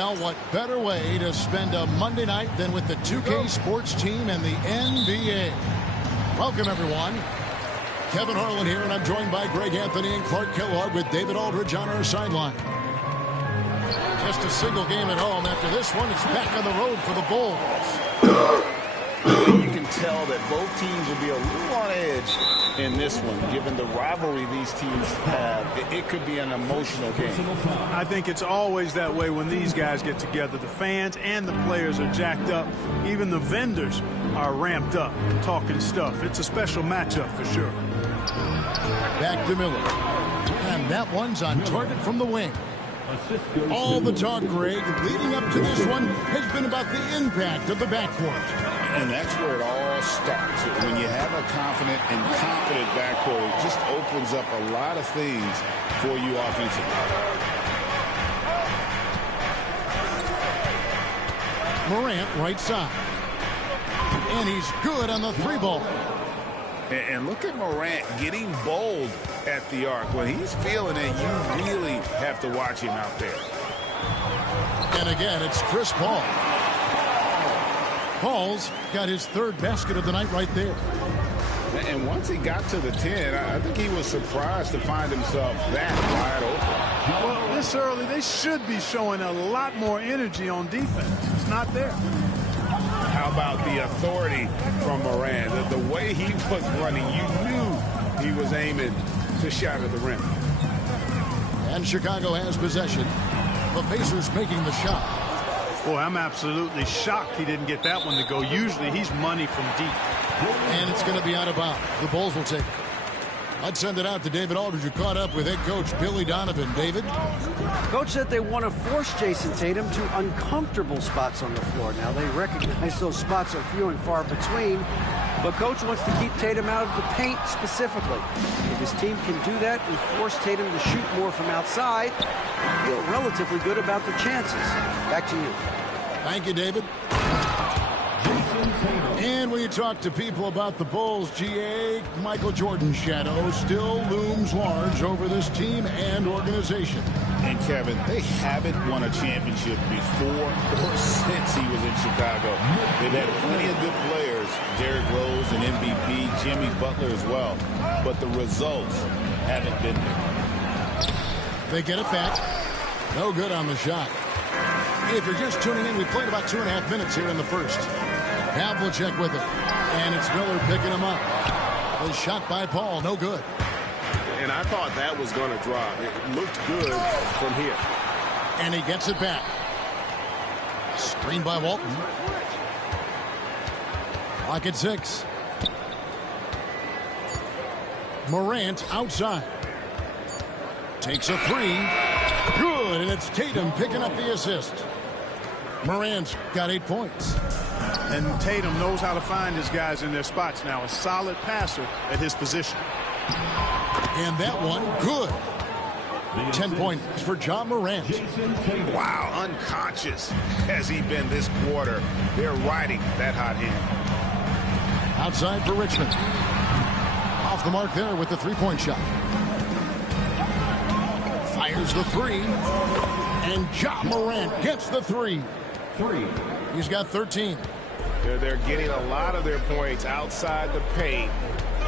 Well, what better way to spend a Monday night than with the 2K Sports team and the NBA? Welcome, everyone. Kevin Harlan here, and I'm joined by Greg Anthony and Clark Kellogg with David Aldridge on our sideline. Just a single game at home. After this one, it's back on the road for the Bulls. You can tell that both teams will be a little on edge in this one, given the rivalry these teams have. It could be an emotional game. I think it's always that way when these guys get together. The fans and the players are jacked up. Even the vendors are ramped up, talking stuff. It's a special matchup for sure. Back to Miller. And that one's on target from the wing. All the talk, Greg, leading up to this one has been about the impact of the backcourt. And that's where it all starts. When you have a confident and competent backcourt, it just opens up a lot of things for you offensively. Morant right side. And he's good on the three ball. And look at Morant getting bold at the arc. When he's feeling it, you really have to watch him out there. And again, it's Chris Paul. Paul's got his third basket of the night right there. And once he got to the 10, I think he was surprised to find himself that wide open. Well, this early, they should be showing a lot more energy on defense. It's not there. How about the authority from Morant? The way he was running, you knew he was aiming to shatter the rim. And Chicago has possession. The Pacers making the shot. Boy, I'm absolutely shocked he didn't get that one to go. Usually he's money from deep. And it's going to be out of bounds. The Bulls will take it. Let's send it out to David Aldridge, who caught up with head coach Billy Donovan. David? Coach said they want to force Jason Tatum to uncomfortable spots on the floor. Now, they recognize those spots are few and far between, but Coach wants to keep Tatum out of the paint specifically. If his team can do that and force Tatum to shoot more from outside, they feel relatively good about the chances. Back to you. Thank you, David. And when you talk to people about the Bulls, GA, Michael Jordan's shadow still looms large over this team and organization. And Kevin, they haven't won a championship before or since he was in Chicago. They've had plenty of good players, Derrick Rose, an MVP, Jimmy Butler as well. But the results haven't been there. They get it back. No good on the shot. If you're just tuning in, we played about 2.5 minutes here in the first. Havlicek with it. And it's Miller picking him up. The shot by Paul, no good. And I thought that was going to drop. It looked good from here. And he gets it back. Screen by Walton. Clock at 6. Morant outside. Takes a three. Good, and it's Tatum picking up the assist. Morant's got 8 points. And Tatum knows how to find his guys in their spots now. A solid passer at his position. And that one, good. 10 points for John Morant. Wow, unconscious has he been this quarter. They're riding that hot hand. Outside for Richmond. Off the mark there with the three-point shot. Fires the three. And John Morant gets the three. He's got 13. They're getting a lot of their points outside the paint.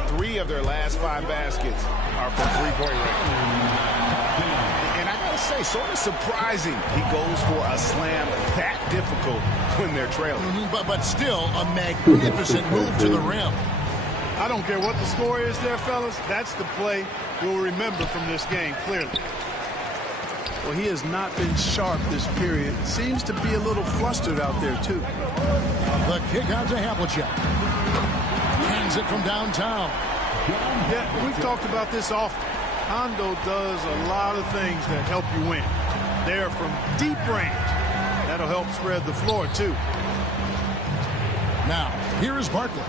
3 of their last 5 baskets are from three-point range. And I gotta say, sort of surprising he goes for a slam that difficult when they're trailing. But still a magnificent move to the rim. I don't care what the score is there, fellas. That's the play we'll remember from this game, clearly. Well, he has not been sharp this period. Seems to be a little flustered out there, too. The kick out to Havlicek. Hands it from downtown. Yeah, we've talked about this often. Hondo does a lot of things that help you win. They're from deep range. That'll help spread the floor, too. Now, here is Barkley.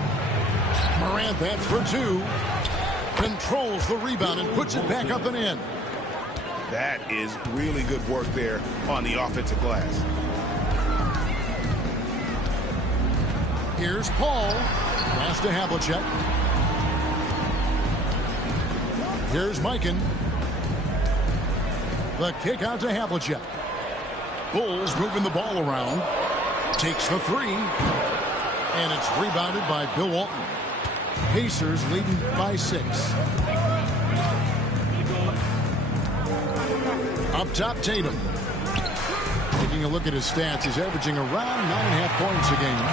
Morant that's for 2. Controls the rebound and puts it back up and in. That is really good work there on the offensive glass. Here's Paul. Pass to Havlicek. Here's Mikan. The kick out to Havlicek. Bulls moving the ball around. Takes the three. And it's rebounded by Bill Walton. Pacers leading by 6. Up top, Tatum. Taking a look at his stats, he's averaging around 9.5 points a game.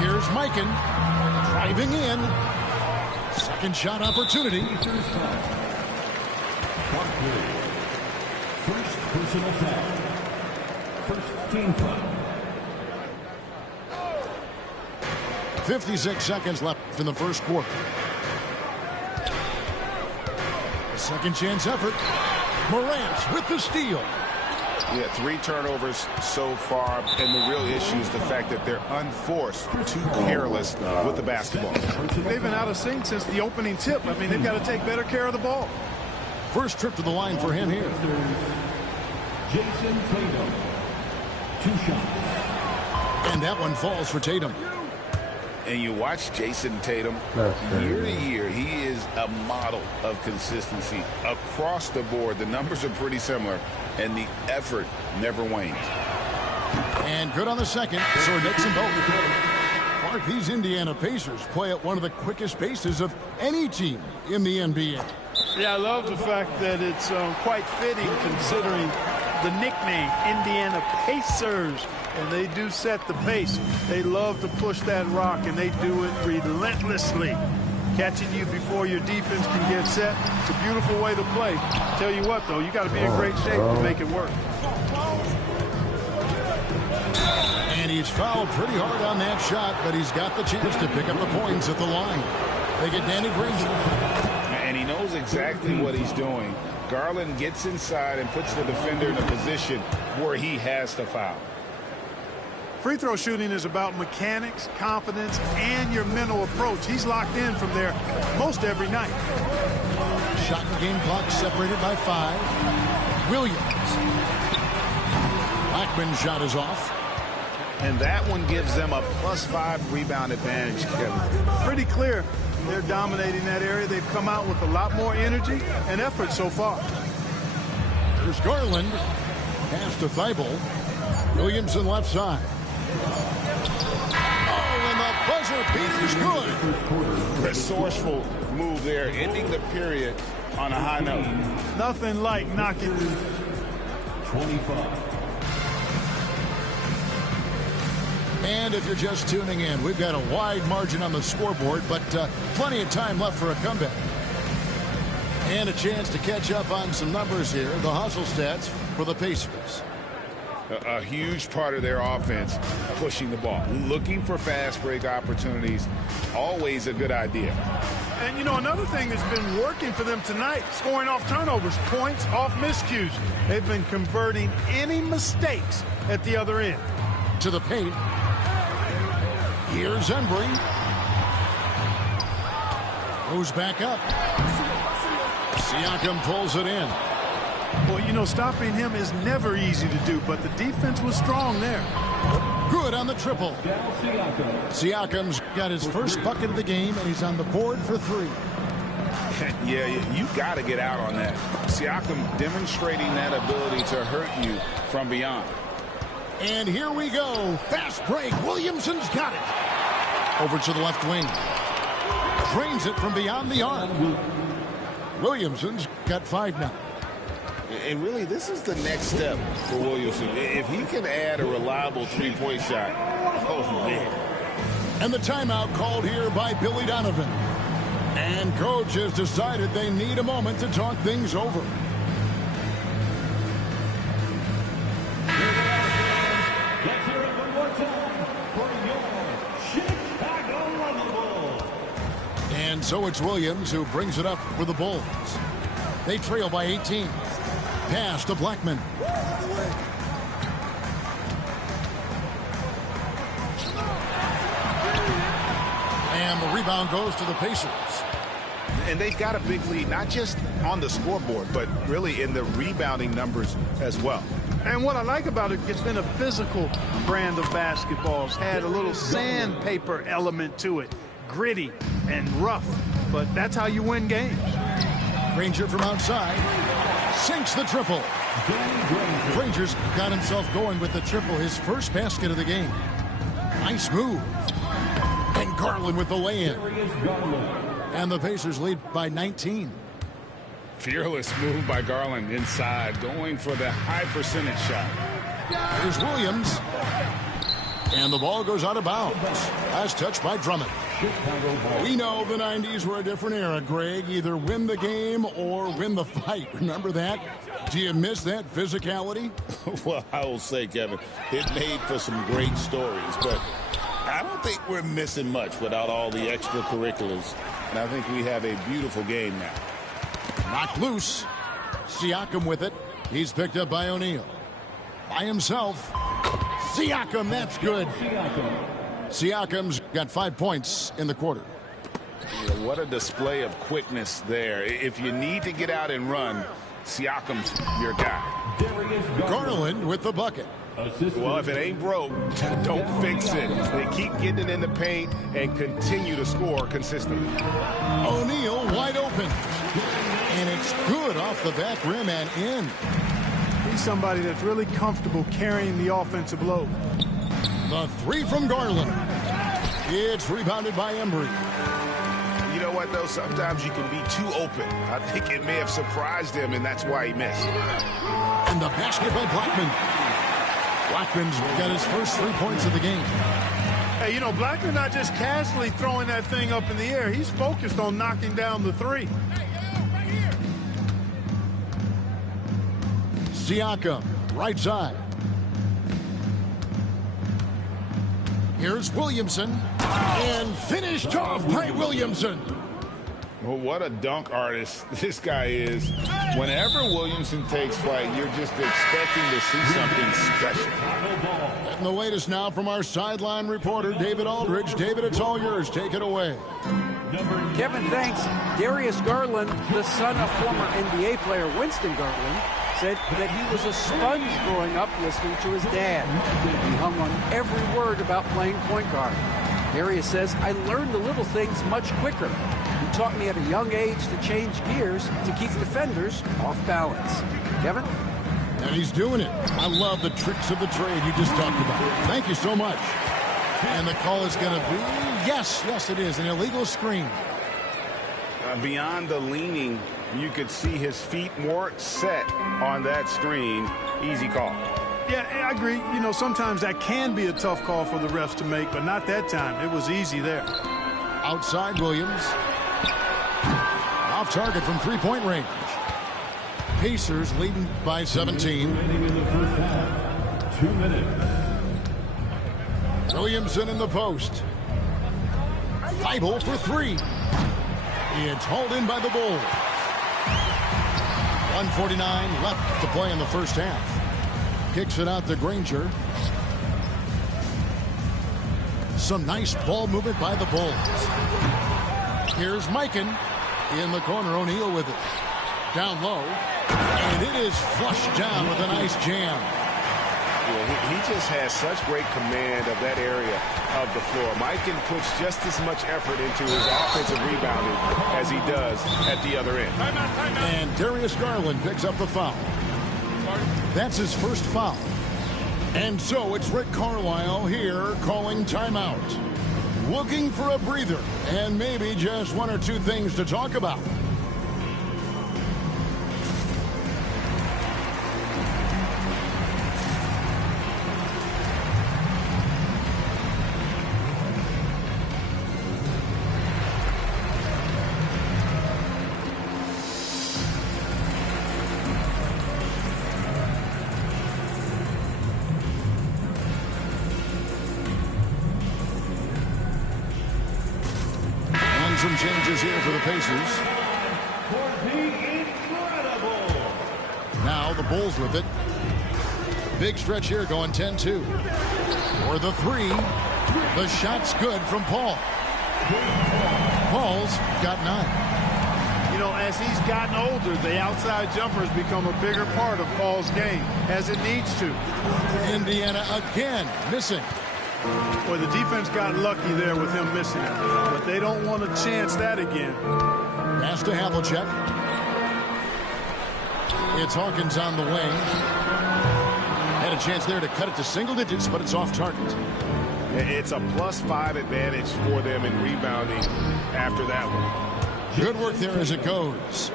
Here's Mikan driving in. Second shot opportunity. First personal foul. First team foul. 56 seconds left in the first quarter. A second chance effort. Morant with the steal. Yeah, 3 turnovers so far, and the real issue is the fact that they're unforced, too careless with the basketball. They've been out of sync since the opening tip. I mean, they've got to take better care of the ball. First trip to the line for him here. Jason Tatum. 2 shots. And that one falls for Tatum. And you watch Jason Tatum, year to year, he is a model of consistency across the board. The numbers are pretty similar, and the effort never wanes. And good on the second, so it makes them both. Clark, these Indiana Pacers play at one of the quickest paces of any team in the NBA. Yeah, I love the fact that it's quite fitting considering the nickname, Indiana Pacers. And they do set the pace. They love to push that rock, and they do it relentlessly. Catching you before your defense can get set. It's a beautiful way to play. Tell you what, though, you got to be in great shape to make it work. And he's fouled pretty hard on that shot, but he's got the chance to pick up the points at the line. They get Danny Granger. And he knows exactly what he's doing. Garland gets inside and puts the defender in a position where he has to foul. Free throw shooting is about mechanics, confidence, and your mental approach. He's locked in from there most every night. Shot and game clock separated by 5. Williams. Blackman's shot is off. And that one gives them a +5 rebound advantage, Kevin. Pretty clear. They're dominating that area. They've come out with a lot more energy and effort so far. There's Garland. Pass to Thibault. Williamson left side. Oh, and the buzzer beat is good. Resourceful move there, ending the period on a high note. Nothing like knocking 25. And if you're just tuning in, we've got a wide margin on the scoreboard, but plenty of time left for a comeback. And a chance to catch up on some numbers here. The hustle stats for the Pacers. A huge part of their offense, pushing the ball, looking for fast break opportunities, always a good idea. And, you know, another thing that's been working for them tonight, scoring off turnovers, points off miscues. They've been converting any mistakes at the other end. To the paint. Here's Embry. Goes back up. Siakam pulls it in. Well, you know, stopping him is never easy to do, but the defense was strong there. Good on the triple. Siakam's got his first bucket of the game, and he's on the board for 3. Yeah, you got to get out on that. Siakam demonstrating that ability to hurt you from beyond. And here we go. Fast break. Williamson's got it. Over to the left wing. Drains it from beyond the arc. Williamson's got 5 now. And really, this is the next step for Williamson. If he can add a reliable 3-point shot, oh, man. And the timeout called here by Billy Donovan. And coach has decided they need a moment to talk things over. Let's hear it one more time for your Chicago Rebel Bulls. And so it's Williams who brings it up for the Bulls. They trail by 18. Pass to Blackman. And the rebound goes to the Pacers. And they've got a big lead, not just on the scoreboard, but really in the rebounding numbers as well. And what I like about it, it's been a physical brand of basketball. It's had a little sandpaper element to it. Gritty and rough. But that's how you win games. Granger from outside. sinks the triple. Granger's got himself going with the triple, his first basket of the game. Nice move. And Garland with the lay-in. And the Pacers lead by 19. Fearless move by Garland inside, going for the high percentage shot. Here's Williams. And the ball goes out of bounds. Last touch by Drummond. We know the 90s were a different era, Greg. Either win the game or win the fight. Remember that? Do you miss that physicality? Well, I will say, Kevin, it made for some great stories, but I don't think we're missing much without all the extracurriculars. And I think we have a beautiful game now. Knocked loose. Siakam with it. He's picked up by O'Neal. By himself. Siakam, that's good. Siakam's got 5 points in the quarter. Yeah, what a display of quickness there. If you need to get out and run, Siakam's your guy. Garland with the bucket. Well, if it ain't broke, don't fix it. They keep getting it in the paint and continue to score consistently. O'Neal wide open. And it's good off the back rim and in. He's somebody that's really comfortable carrying the offensive load. The three from Garland. It's rebounded by Embry. You know what, though? Sometimes you can be too open. I think it may have surprised him, and that's why he missed. And the basket by Blackman. Blackman's got his first 3 points of the game. Hey, you know, Blackman not just casually throwing that thing up in the air. He's focused on knocking down the three. Siakam, right side. Here's Williamson. And finished off by Williamson. Well, what a dunk artist this guy is. Whenever Williamson takes flight, you're just expecting to see something special. And the latest now from our sideline reporter, David Aldridge. David, it's all yours. Take it away. Kevin, thanks. Darius Garland, the son of former NBA player Winston Garland, said that he was a sponge growing up listening to his dad. He hung on every word about playing point guard. Darius says, I learned the little things much quicker. He taught me at a young age to change gears to keep defenders off balance. Kevin? And he's doing it. I love the tricks of the trade you just talked about. Thank you so much. And the call is going to be, yes, it is, an illegal screen. Beyond the leaning, you could see his feet more set on that screen. Easy call. Yeah, I agree. You know, sometimes that can be a tough call for the refs to make, but not that time. It was easy there. Outside Williams. Off target from three-point range. Pacers leading by 17. Remaining in the first half. 2 minutes. Williamson in the post. Feibel for three. It's hauled in by the Bulls. 1:49 left to play in the first half. Kicks it out to Granger. Some nice ball movement by the Bulls. Here's Mikan in the corner. O'Neal with it. Down low. And it is flushed down with a nice jam. Yeah, he just has such great command of that area of the floor. Mikan puts just as much effort into his offensive rebounding as he does at the other end. And Darius Garland picks up the foul. That's his first foul. And so it's Rick Carlisle here calling timeout. Looking for a breather and maybe just one or two things to talk about. Some changes here for the Pacers. For the incredible. Now the Bulls with it. Big stretch here going 10-2. For the three. The shot's good from Paul. Paul's got 9. You know, as he's gotten older, the outside jumper has become a bigger part of Paul's game, as it needs to. Indiana again missing. Boy, the defense got lucky there with him missing it, but they don't want to chance that again. Pass to Havlicek. It's Hawkins on the wing. Had a chance there to cut it to single digits, but it's off target. It's a +5 advantage for them in rebounding after that one. Good work there as it goes.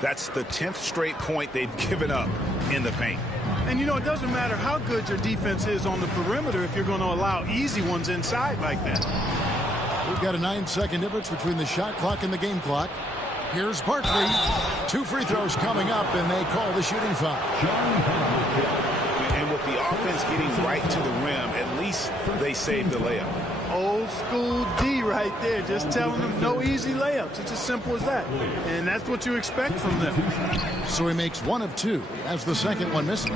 That's the 10th straight point they've given up in the paint. And, you know, it doesn't matter how good your defense is on the perimeter if you're going to allow easy ones inside like that. We've got a 9-second difference between the shot clock and the game clock. Here's Barkley. 2 free throws coming up, and they call the shooting foul. And with the offense getting right to the rim, at least they saved the layup. Old school D right there, just telling them no easy layups. It's as simple as that. And that's what you expect from them. So he makes 1 of 2 as the second one misses.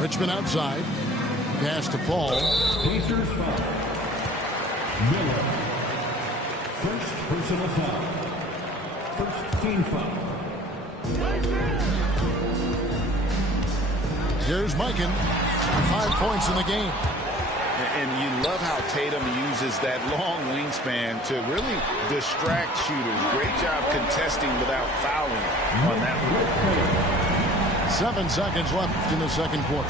Richmond outside. Pass to Paul. Pacers foul. Miller. First personal foul. First team foul. Here's Mikan. 5 points in the game. And you love how Tatum uses that long wingspan to really distract shooters. Great job contesting without fouling on that one. 7 seconds left in the second quarter.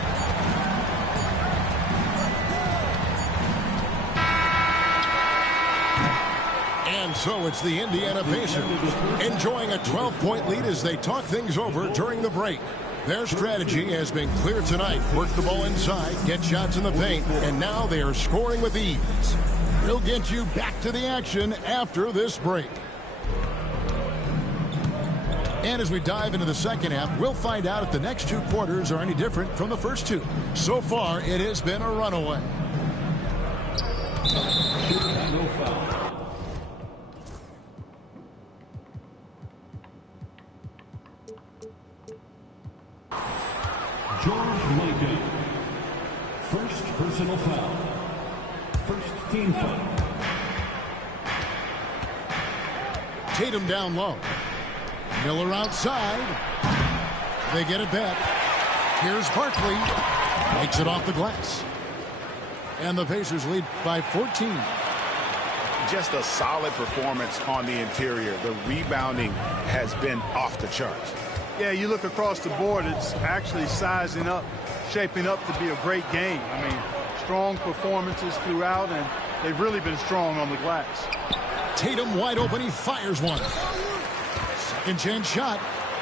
And so it's the Indiana Pacers enjoying a 12-point lead as they talk things over during the break. Their strategy has been clear tonight. Work the ball inside, get shots in the paint, and now they are scoring with ease. We'll get you back to the action after this break. And as we dive into the second half, we'll find out if the next 2 quarters are any different from the first 2. So far, it has been a runaway. No foul. George Mikan. First personal foul. First team foul. Tatum down low. Miller outside. They get it back. Here's Barkley. Makes it off the glass. And the Pacers lead by 14. Just a solid performance on the interior. The rebounding has been off the charts. Yeah, you look across the board, it's actually sizing up, shaping up to be a great game. I mean, strong performances throughout, and they've really been strong on the glass. Tatum wide open. He fires one. Second chance shot.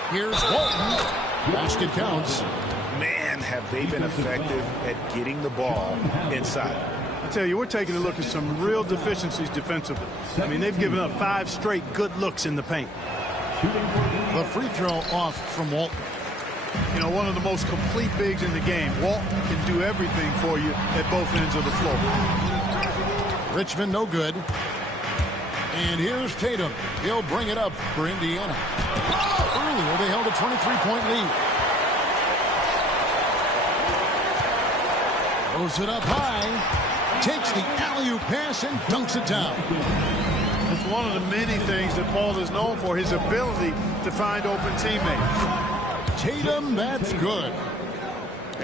Here's Walton. Basket counts. Man, have they been effective at getting the ball inside. I tell you, we're taking a look at some real deficiencies defensively. I mean, they've given up 5 straight good looks in the paint. The free throw off from Walton. You know, one of the most complete bigs in the game. Walton can do everything for you at both ends of the floor. Richmond no good. And here's Tatum. He'll bring it up for Indiana. Earlier they held a 23-point lead. Throws it up high. Takes the alley-oop pass and dunks it down. It's one of the many things that Paul is known for, his ability to find open teammates. Tatum, that's good.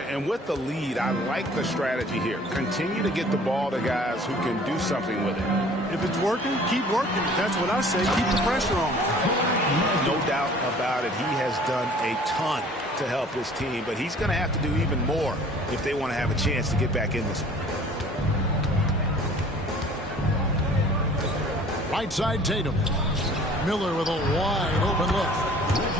And with the lead, I like the strategy here. Continue to get the ball to guys who can do something with it. If it's working, keep working. That's what I say. Keep the pressure on. No doubt about it. He has done a ton to help his team, but he's going to have to do even more if they want to have a chance to get back in this one. Right side Tatum. Miller with a wide open look.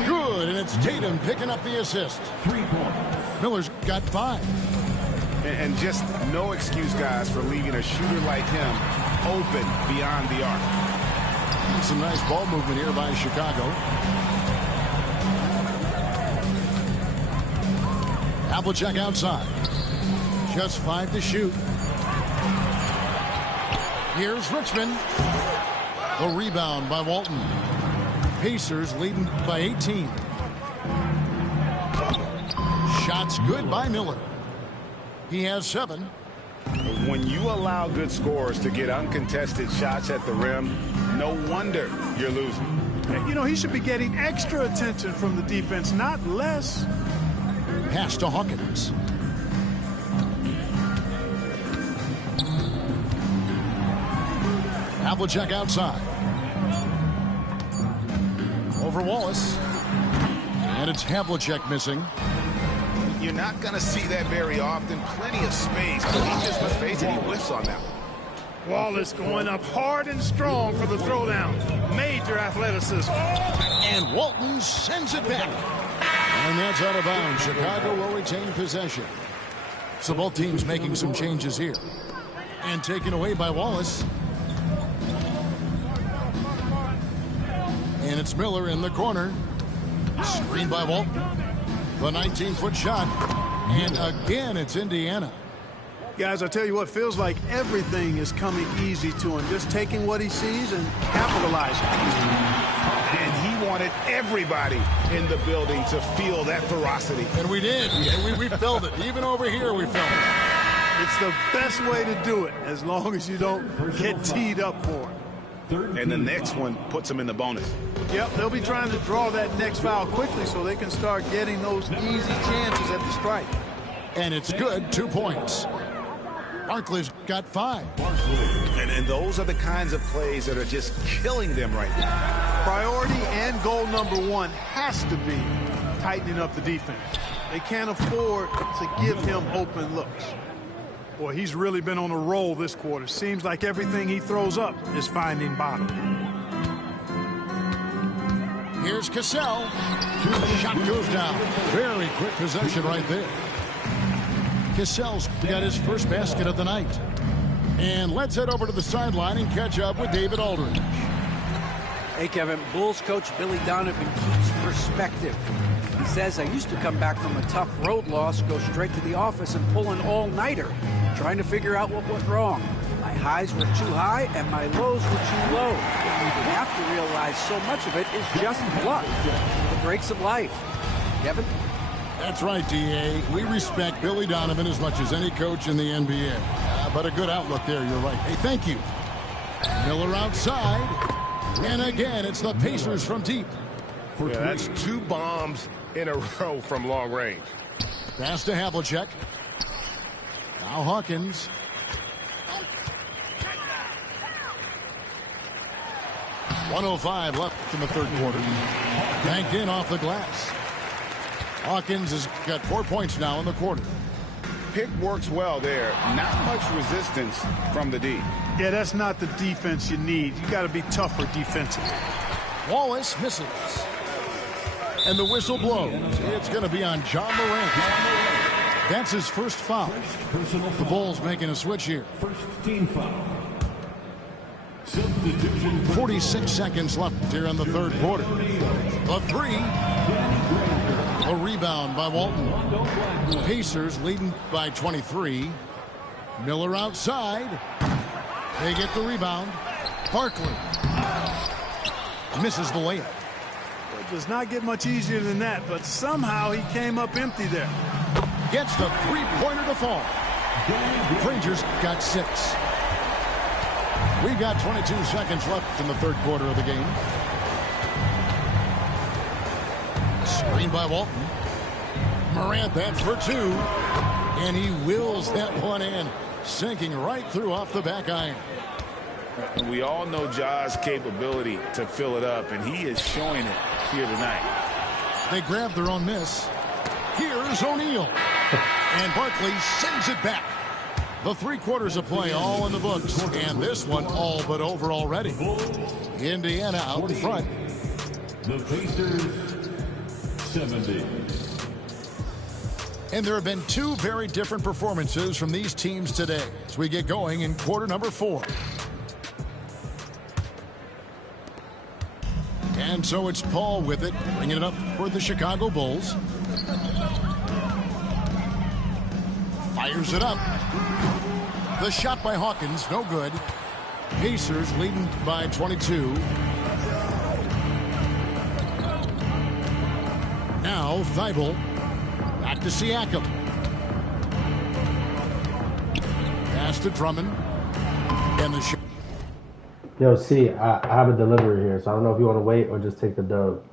Good, and it's Tatum picking up the assist. 3 points. Miller's got 5. And just no excuse, guys, for leaving a shooter like him open beyond the arc. Some nice ball movement here by Chicago. Havlicek outside. Just 5 to shoot. Here's Richmond. The rebound by Walton. Pacers leading by 18. Shots good by Miller. He has 7. When you allow good scorers to get uncontested shots at the rim, no wonder you're losing. You know, he should be getting extra attention from the defense, not less. Pass to Hawkins. Havlicek outside. over Wallace. And it's Havlicek missing. You're not going to see that very often. Plenty of space, but he just, let's face it, he whiffs on that one. Wallace going up hard and strong for the throwdown. Major athleticism. And Walton sends it back. And that's out of bounds. Chicago will retain possession. So both teams making some changes here. And taken away by Wallace. And it's Miller in the corner. Screen by Walton. The 19-foot shot. And again, it's Indiana. Guys, I tell you what, feels like everything is coming easy to him. Just taking what he sees and capitalizing. And he wanted everybody in the building to feel that ferocity. And we did. We felt it. Even over here, we felt it. It's the best way to do it, as long as you don't get teed up for it. And the next one puts him in the bonus. Yep, they'll be trying to draw that next foul quickly so they can start getting those easy chances at the strike. And it's good, 2 points. Barkley's got 5. And those are the kinds of plays that are just killing them right now. Priority and goal number 1 has to be tightening up the defense. They can't afford to give him open looks. Boy, he's really been on a roll this quarter. Seems like everything he throws up is finding bottom. Here's Cassell. Shot goes down. Very quick possession right there. Cassell's got his first basket of the night. And let's head over to the sideline and catch up with David Aldridge. Hey, Kevin, Bulls coach Billy Donovan keeps perspective. He says, I used to come back from a tough road loss, go straight to the office and pull an all-nighter, trying to figure out what went wrong. My highs were too high and my lows were too low. You have to realize so much of it is just luck, the breaks of life. Kevin? That's right, D.A. We respect Billy Donovan as much as any coach in the NBA. But a good outlook there, you're right. Hey, thank you. Miller outside. And again, it's the Pacers from deep. Yeah, that's 2 bombs in a row from long range. Pass to Havlicek. Now Hawkins. .105 left in the third quarter. Banked in off the glass. Hawkins has got 4 points now in the quarter. Pick works well there. Not much resistance from the D. Yeah, that's not the defense you need. You got to be tougher defensively. Wallace misses. And the whistle blows. It's going to be on John Morant. That's his first foul. The Bulls making a switch here. First team foul. Substitution. 46 seconds left here in the third quarter. The 3. A rebound by Walton. Pacers leading by 23. Miller outside. They get the rebound. Barkley misses the layup. It does not get much easier than that, but somehow he came up empty there. Gets the three-pointer to fall. Rangers got 6. We got 22 seconds left in the third quarter of the game. Screen by Walton. Morant, that's for 2. And he wills that one in, sinking right through off the back iron. And we all know Ja's capability to fill it up, and he is showing it here tonight. They grab their own miss. Here's O'Neal. And Barkley sends it back. The 3 quarters of play all in the books. And this one all but over already. Indiana out in front. The Pacers, 70. And there have been 2 very different performances from these teams today as we get going in quarter number 4. And so it's Paul with it, bringing it up for the Chicago Bulls. Fires it up. The shot by Hawkins, no good. Pacers leading by 22. Now Thibault. Back to Siakam. Pass to Drummond. And the shot. Yo, C, I have a delivery here, so I don't know if you want to wait or just take the dub.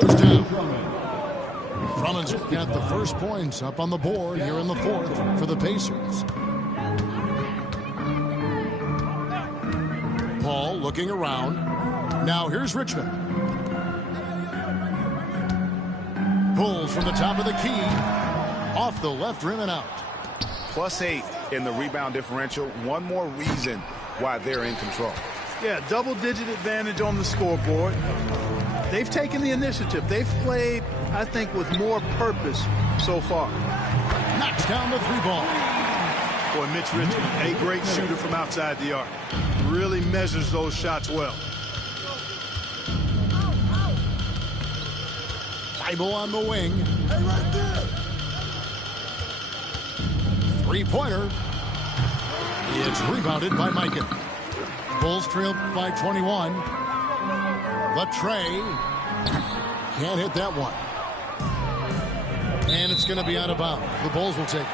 goes down. Drummond's got the first points up on the board here in the fourth for the Pacers. Paul looking around. Now here's Richmond. Pulls from the top of the key. Off the left rim and out. +8 in the rebound differential. One more reason why they're in control. Yeah, double-digit advantage on the scoreboard. They've taken the initiative. They've played, I think, with more purpose so far. Knocks down the three ball. Boy, Mitch Richmond, a great shooter from outside the arc. Really measures those shots well. Thibault on the wing. Hey, right there. Three-pointer. It's rebounded by Mikan. Bulls trail by 21. The tray. Can't hit that one. And it's going to be out of bounds. The Bulls will take it.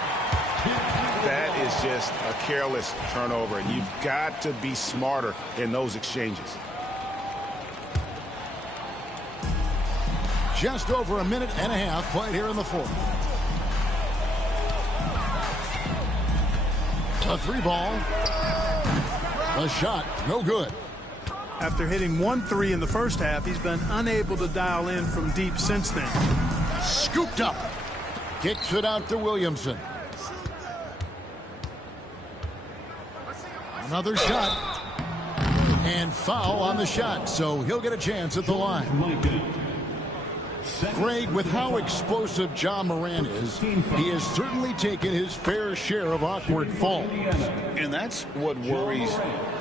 That is just a careless turnover. You've got to be smarter in those exchanges. Just over a minute and a half played here in the fourth. A three ball. A shot, no good. After hitting 1 3 in the first half, he's been unable to dial in from deep since then. Scooped up. Kicks it out to Williamson. Another shot. And foul on the shot, so he'll get a chance at the line. Greg, with how explosive John Morant is, he has certainly taken his fair share of awkward falls. And that's what worries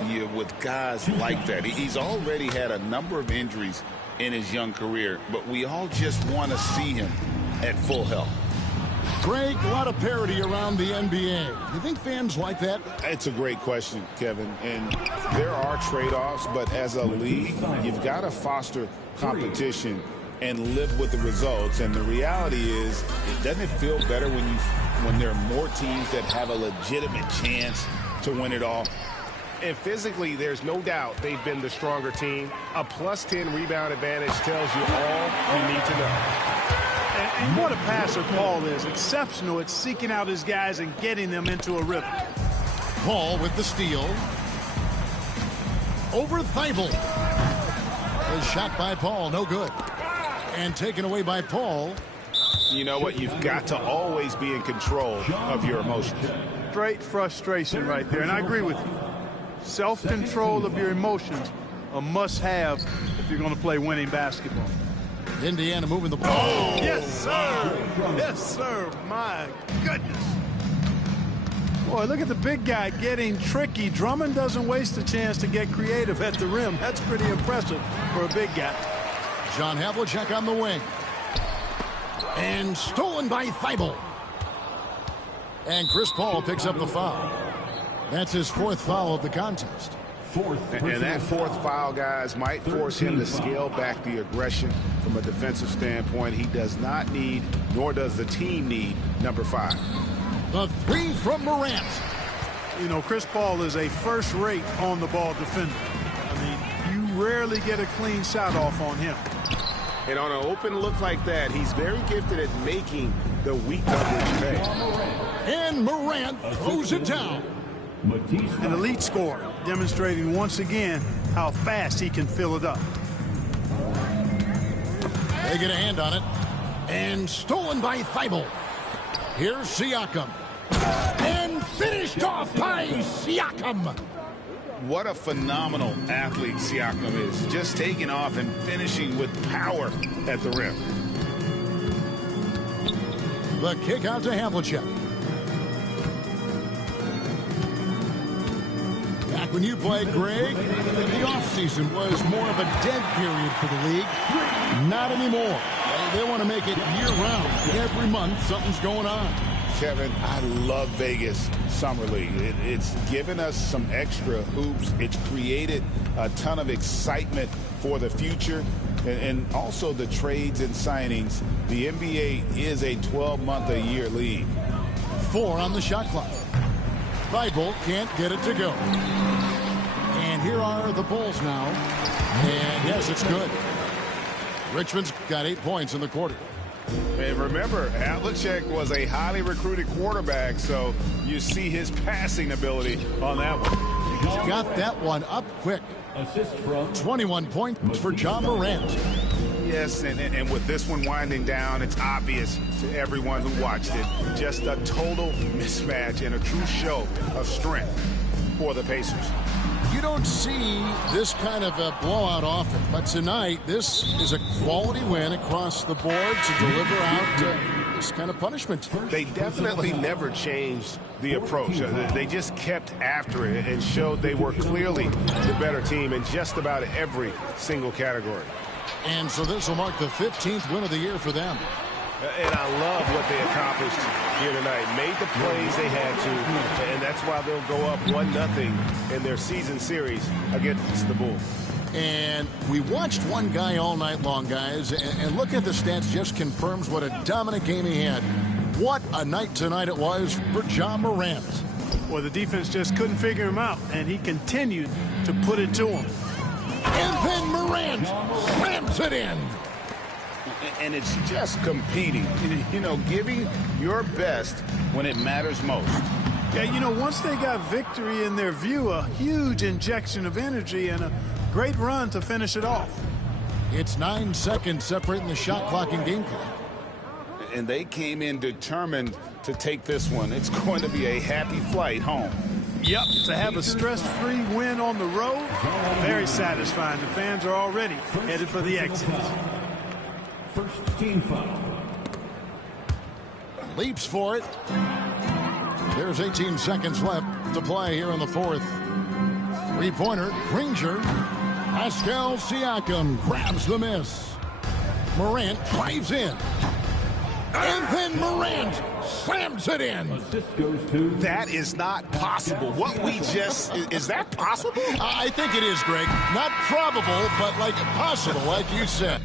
you with guys like that. He's already had a number of injuries in his young career, but we all just want to see him at full health. Greg, a lot of parity around the NBA. You think fans like that? It's a great question, Kevin. And there are trade-offs, but as a league, you've got to foster competition and live with the results. And the reality is, doesn't it feel better when there are more teams that have a legitimate chance to win it all? And physically, there's no doubt they've been the stronger team. A +10 rebound advantage tells you all you need to know. And what a passer Paul is. Exceptional at seeking out his guys and getting them into a rhythm. Paul with the steal. Over Thibault. A shot by Paul, no good. And taken away by Paul. You know what? You've got to always be in control of your emotions. Straight frustration right there. And I agree with you. Self-control of your emotions, a must-have if you're going to play winning basketball. Indiana moving the ball. Oh, yes, sir. Yes, sir. My goodness. Boy, look at the big guy getting tricky. Drummond doesn't waste a chance to get creative at the rim. That's pretty impressive for a big guy. John Havlicek on the wing. And stolen by Thibault. And Chris Paul picks up the foul. That's his fourth foul of the contest. And that fourth foul, guys, might force him to scale back the aggression from a defensive standpoint. He does not need, nor does the team need, number 5. The three from Morant. You know, Chris Paul is a first-rate on-the-ball defender. I mean, you rarely get a clean shot off on him. And on an open look like that, he's very gifted at making the weak coverage pay. And Morant throws it down. An elite scorer, demonstrating once again how fast he can fill it up. They get a hand on it. And stolen by Thibault. Here's Siakam. And finished off by Siakam. What a phenomenal athlete Siakam is. Just taking off and finishing with power at the rim. The kick out to Havlicek. Back when you played, Greg, the offseason was more of a dead period for the league. Not anymore. They want to make it year-round. Every month, something's going on. Kevin, I love Vegas Summer League. It's given us some extra hoops. It's created a ton of excitement for the future. And also the trades and signings. The NBA is a 12-month-a-year league. 4 on the shot clock. Thibault can't get it to go. And here are the Bulls now. And yes, it's good. Richmond's got 8 points in the quarter. And remember, pR3aCh was a highly recruited quarterback, so you see his passing ability on that one. Got that one up quick. Assist from 21 points for John Morant. Yes, and with this one winding down, it's obvious to everyone who watched it. Just a total mismatch and a true show of strength for the Pacers. You don't see this kind of a blowout often, but tonight this is a quality win across the board to deliver out this kind of punishment. They definitely never changed the approach. They just kept after it and showed they were clearly the better team in just about every single category. And so this will mark the 15th win of the year for them. And I love what they accomplished here tonight. Made the plays they had to, and that's why they'll go up 1-0 in their season series against the Bulls. And we watched one guy all night long, guys, and look at the stats, just confirms what a dominant game he had. What a night tonight it was for John Morant. Well, the defense just couldn't figure him out, and he continued to put it to him. And then Morant slams it in. And it's just competing, you know, giving your best when it matters most. Yeah, you know, once they got victory in their view, a huge injection of energy and a great run to finish it off. It's 9 seconds separating the shot clock and game clock. And they came in determined to take this one. It's going to be a happy flight home. Yep, to have a stress-free win on the road, very satisfying. The fans are already headed for the exit. first team foul. Leaps for it. There's 18 seconds left to play here in the fourth. Three-pointer, Granger. Pascal Siakam grabs the miss. Morant drives in. And then Morant slams it in. Assist goes to... That is not possible. What we just... Is that possible? I think it is, Greg. Not probable, but like possible, like you said.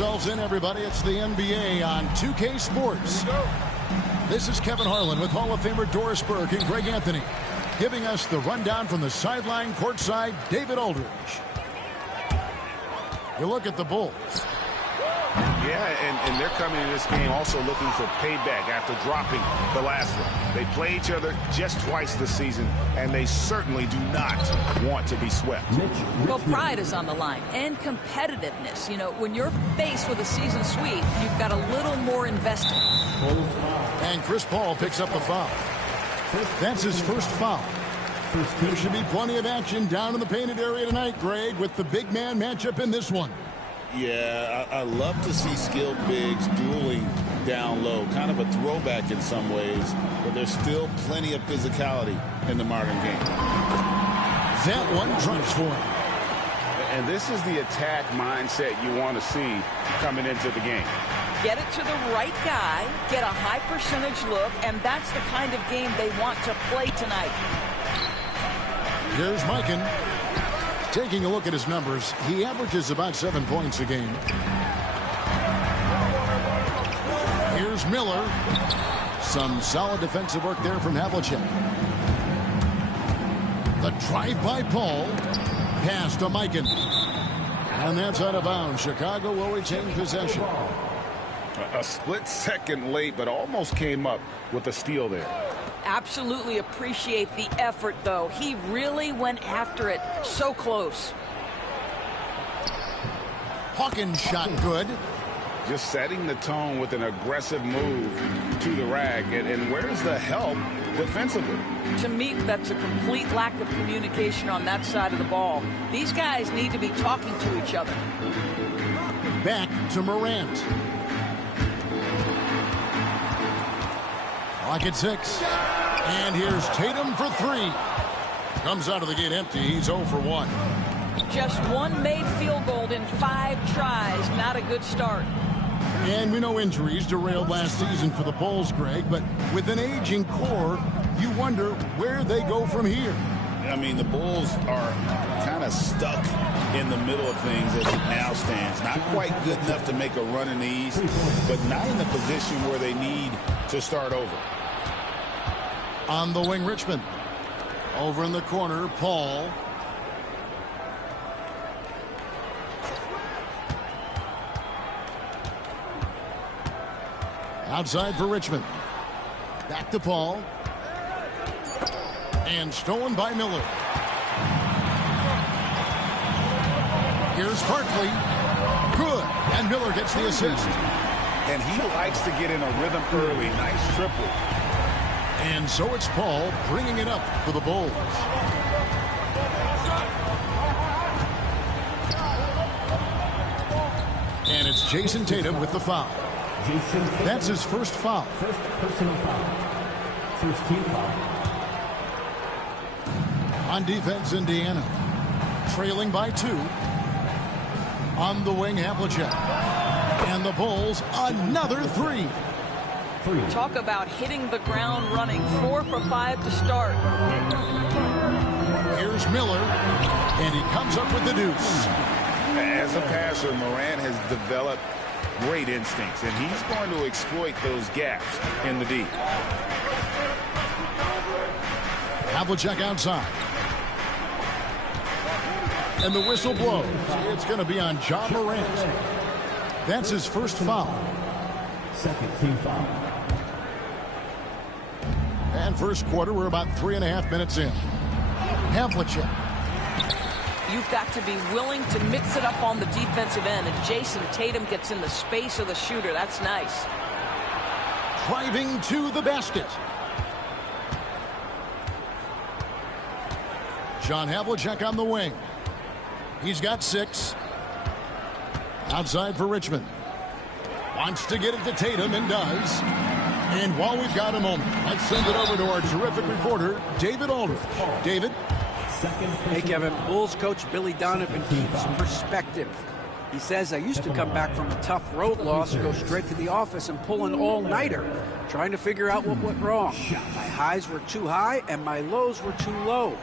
yourselves in, everybody. It's the NBA on 2K Sports. This is Kevin Harlan with Hall of Famer Doris Burke and Greg Anthony, giving us the rundown from the sideline courtside, David Aldridge. You look at the Bulls. Yeah, and they're coming in this game also looking for payback after dropping the last one. They play each other just twice this season, and they certainly do not want to be swept. Well, pride is on the line, and competitiveness. You know, when you're faced with a season sweep, you've got a little more invested. And Chris Paul picks up the foul. That's his first foul. There should be plenty of action down in the painted area tonight, Greg, with the big man matchup in this one. Yeah, I love to see skilled bigs dueling down low. Kind of a throwback in some ways, but there's still plenty of physicality in the modern game. That one drives for him. And this is the attack mindset you want to see coming into the game. Get it to the right guy, get a high percentage look, and that's the kind of game they want to play tonight. Here's Mikan. Taking a look at his numbers, he averages about 7 points a game. Here's Miller. Some solid defensive work there from Havlicek. The drive by Paul. Pass to Mikan. And that's out of bounds. Chicago will retain possession. A split second late, but almost came up with a steal there. Absolutely appreciate the effort, though. He really went after it. So close. Hawkins shot good. Just setting the tone with an aggressive move to the rag. And where's the help defensively? To me, that's a complete lack of communication on that side of the ball. These guys need to be talking to each other. Back to Morant. Clock at 6. And here's Tatum for 3. Comes out of the gate empty. He's 0 for 1. Just one made field goal in 5 tries. Not a good start. And we know injuries derailed last season for the Bulls, Greg, but with an aging core, you wonder where they go from here. I mean, the Bulls are kind of stuck in the middle of things as it now stands. Not quite good enough to make a run in the East, but not in the position where they need to start over. On the wing, Richmond. Over in the corner, Paul. Outside for Richmond. Back to Paul. And stolen by Miller. Here's Barkley. Good. And Miller gets the assist. And he likes to get in a rhythm early. Nice triple. And so it's Paul bringing it up for the Bulls. And it's Jason Tatum with the foul. That's his first foul. First personal foul. First team foul. On defense, Indiana. Trailing by 2. On the wing, Havlicek. And the Bulls, another 3. Talk about hitting the ground running. 4 for 5 to start. Here's Miller, and he comes up with the deuce. As a passer, Morant has developed great instincts, and he's going to exploit those gaps in the D. Havlicek outside. And the whistle blows. It's going to be on John Morant. That's his first foul. Second team foul. And first quarter, we're about 3.5 minutes in. Havlicek. You've got to be willing to mix it up on the defensive end, and Jason Tatum gets in the space of the shooter. That's nice. Driving to the basket. John Havlicek on the wing. He's got 6. Outside for Richmond. Wants to get it to Tatum and does. And while we've got a moment, let's send it over to our terrific reporter, David Aldridge. David? Hey, Kevin. Bulls coach Billy Donovan keeps perspective. He says, I used to come back from a tough road loss, go straight to the office and pull an all-nighter, trying to figure out what went wrong. My highs were too high and my lows were too low.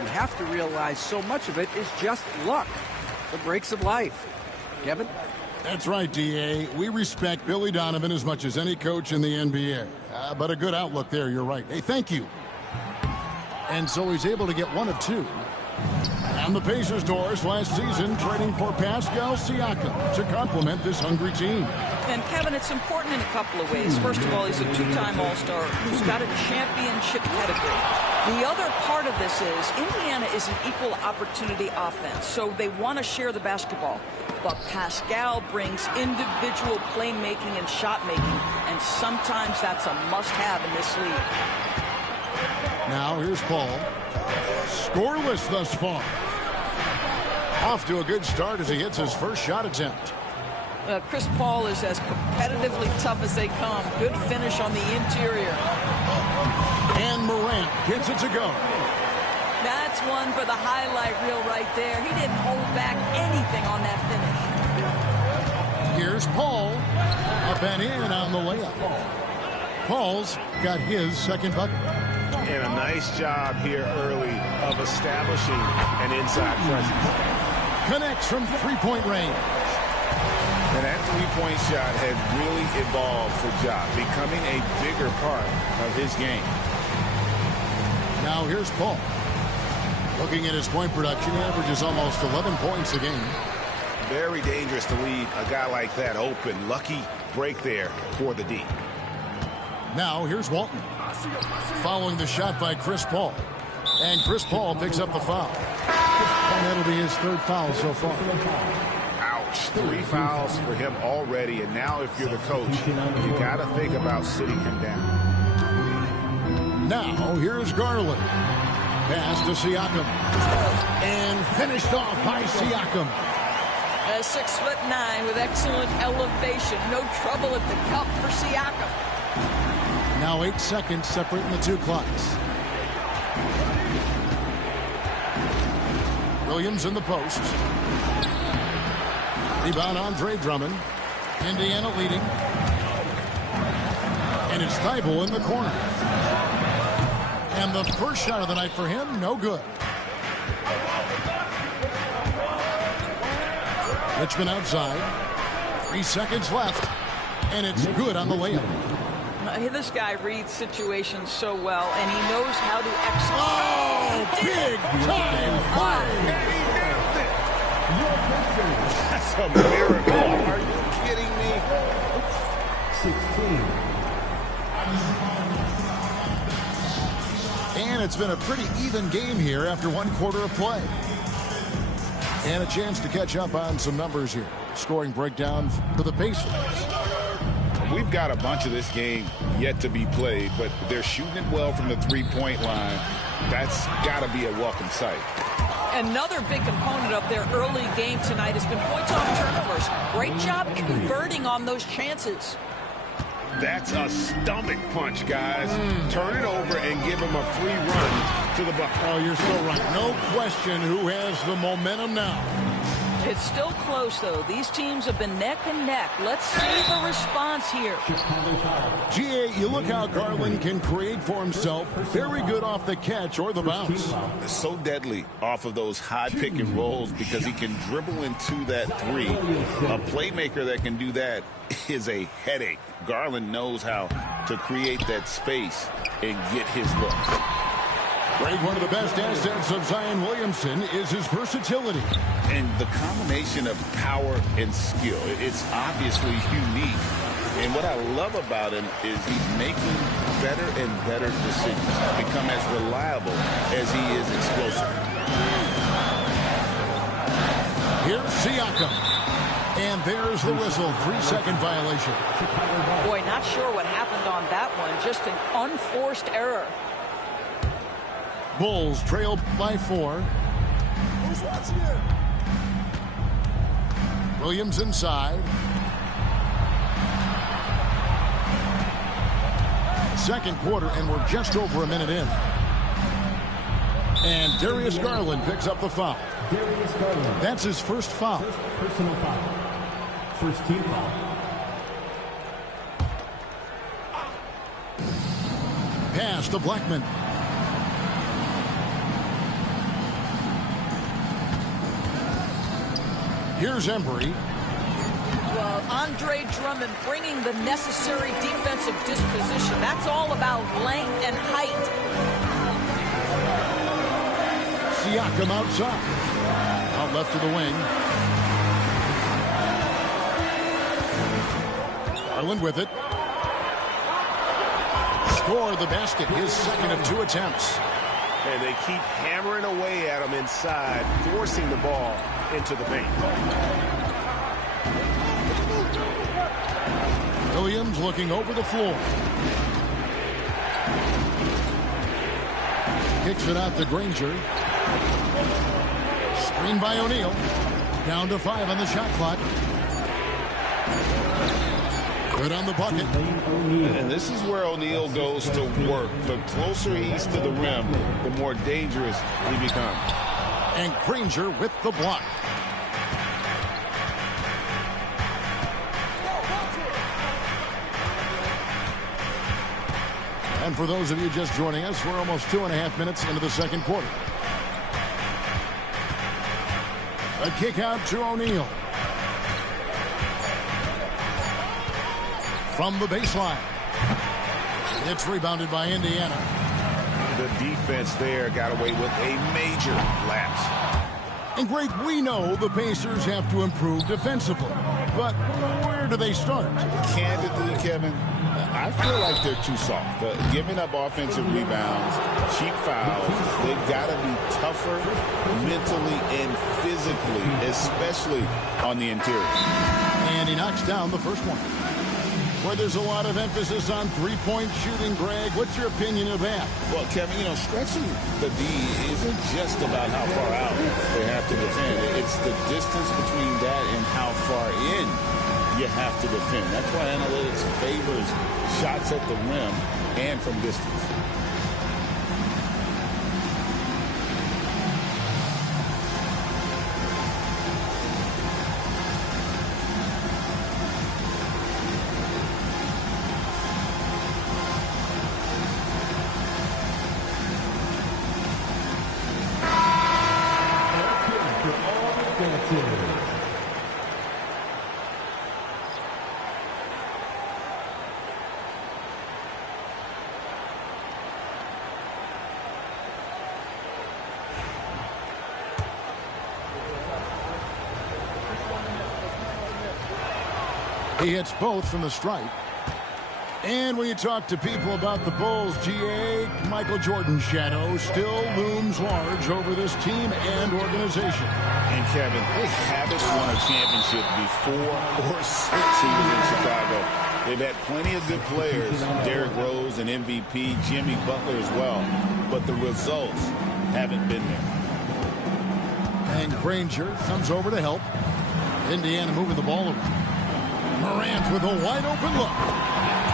You have to realize so much of it is just luck. The breaks of life. Kevin? That's right, D.A. We respect Billy Donovan as much as any coach in the NBA. But a good outlook there, you're right. Hey, thank you. And so he's able to get one of two. And the Pacers' doors last season trading for Pascal Siakam to complement this hungry team. And Kevin, it's important in a couple of ways. First of all, he's a two-time All-Star who's got a championship pedigree. The other part of this is Indiana is an equal opportunity offense, so they want to share the basketball. But Pascal brings individual playmaking and shot making, and sometimes that's a must-have in this league. Now here's Paul. Scoreless thus far. Off to a good start as he hits his first shot attempt. Chris Paul is as competitively tough as they come. Good finish on the interior. And Morant gets it to go. That's one for the highlight reel right there. He didn't hold back anything on that finish. Here's Paul. Up and in on the layup. Paul's got his second bucket. And a nice job here early of establishing an inside presence. Connects from three-point range. And that three-point shot had really evolved for Ja, becoming a bigger part of his game. Now here's Paul. Looking at his point production, he averages almost 11 points a game. Very dangerous to leave a guy like that open. Lucky break there for the D. Now here's Walton. Following the shot by Chris Paul. And Chris Paul picks up the foul. And that'll be his third foul so far. Ouch. 3 fouls for him already. And now if you're the coach, you got to think about sitting him down. Now here's Garland. Pass to Siakam. And finished off by Siakam. 6'9" with excellent elevation. No trouble at the cup for Siakam. Now 8 seconds separating the two clocks. Williams in the post. Rebound Andre Drummond. Indiana leading. And it's Thibault in the corner. And the first shot of the night for him, no good. Richmond outside. 3 seconds left. And it's good on the layup. This guy reads situations so well, and he knows how to execute. Oh, big time play! That's a miracle. Are you kidding me? 16. And it's been a pretty even game here after 1 quarter of play. And a chance to catch up on some numbers here. Scoring breakdown for the Pacers. We've got a bunch of this game yet to be played, but they're shooting it well from the three-point line. That's got to be a welcome sight. Another big component of their early game tonight has been points off turnovers. Great job converting on those chances. That's a stomach punch, guys. Turn it over and give him a free run to the bucket. Oh, you're so right. No question who has the momentum now. It's still close, though. These teams have been neck and neck. Let's see the response here. GA, you look how Garland can create for himself. Very good off the catch or the bounce. So deadly off of those high pick and rolls because he can dribble into that three. A playmaker that can do that is a headache. Garland knows how to create that space and get his look. Greg, one of the best assets of Zion Williamson is his versatility. And the combination of power and skill, it's obviously unique. And what I love about him is he's making better and better decisions, become as reliable as he is explosive. Here's Siakam. And there's the whistle. 3-second violation. Boy, not sure what happened on that one. Just an unforced error. Bulls trail by 4. Williams inside. Second quarter, and we're just over a minute in. And Darius Garland picks up the foul. Darius Garland. That's his first foul. First personal foul. First team foul. Pass to Blackman. Here's Embry. Andre Drummond bringing the necessary defensive disposition. That's all about length and height. Siakam outside. Out left to the wing. Garland with it. Score the basket, his second of 2 attempts. And they keep hammering away at him inside, forcing the ball into the paint. Williams looking over the floor. Kicks it out to Granger. Screen by O'Neal. Down to 5 on the shot clock. Good on the bucket. And this is where O'Neal goes to work. The closer he's to the rim, the more dangerous he becomes. And Granger with the block. And for those of you just joining us, we're almost 2.5 minutes into the second quarter. A kick out to O'Neal. From the baseline. It's rebounded by Indiana. The defense there got away with a major lapse. And Greg, we know the Pacers have to improve defensively. But where do they start? Candidly, Kevin, I feel like they're too soft. Giving up offensive rebounds, cheap fouls, they've got to be tougher mentally and physically, especially on the interior. And he knocks down the first one. Where there's a lot of emphasis on three-point shooting, Greg, what's your opinion of that? Well, Kevin, stretching the D isn't just about how far out they have to defend. It's the distance between that and how far in you have to defend. That's why analytics favors shots at the rim and from distance. He hits both from the stripe. And when you talk to people about the Bulls, GA, Michael Jordan's shadow still looms large over this team and organization. And Kevin, they haven't won a championship before or since he was in Chicago. They've had plenty of good players, Derrick Rose and MVP, Jimmy Butler as well, but the results haven't been there. And Granger comes over to help. Indiana moving the ball around. Morant with a wide open look.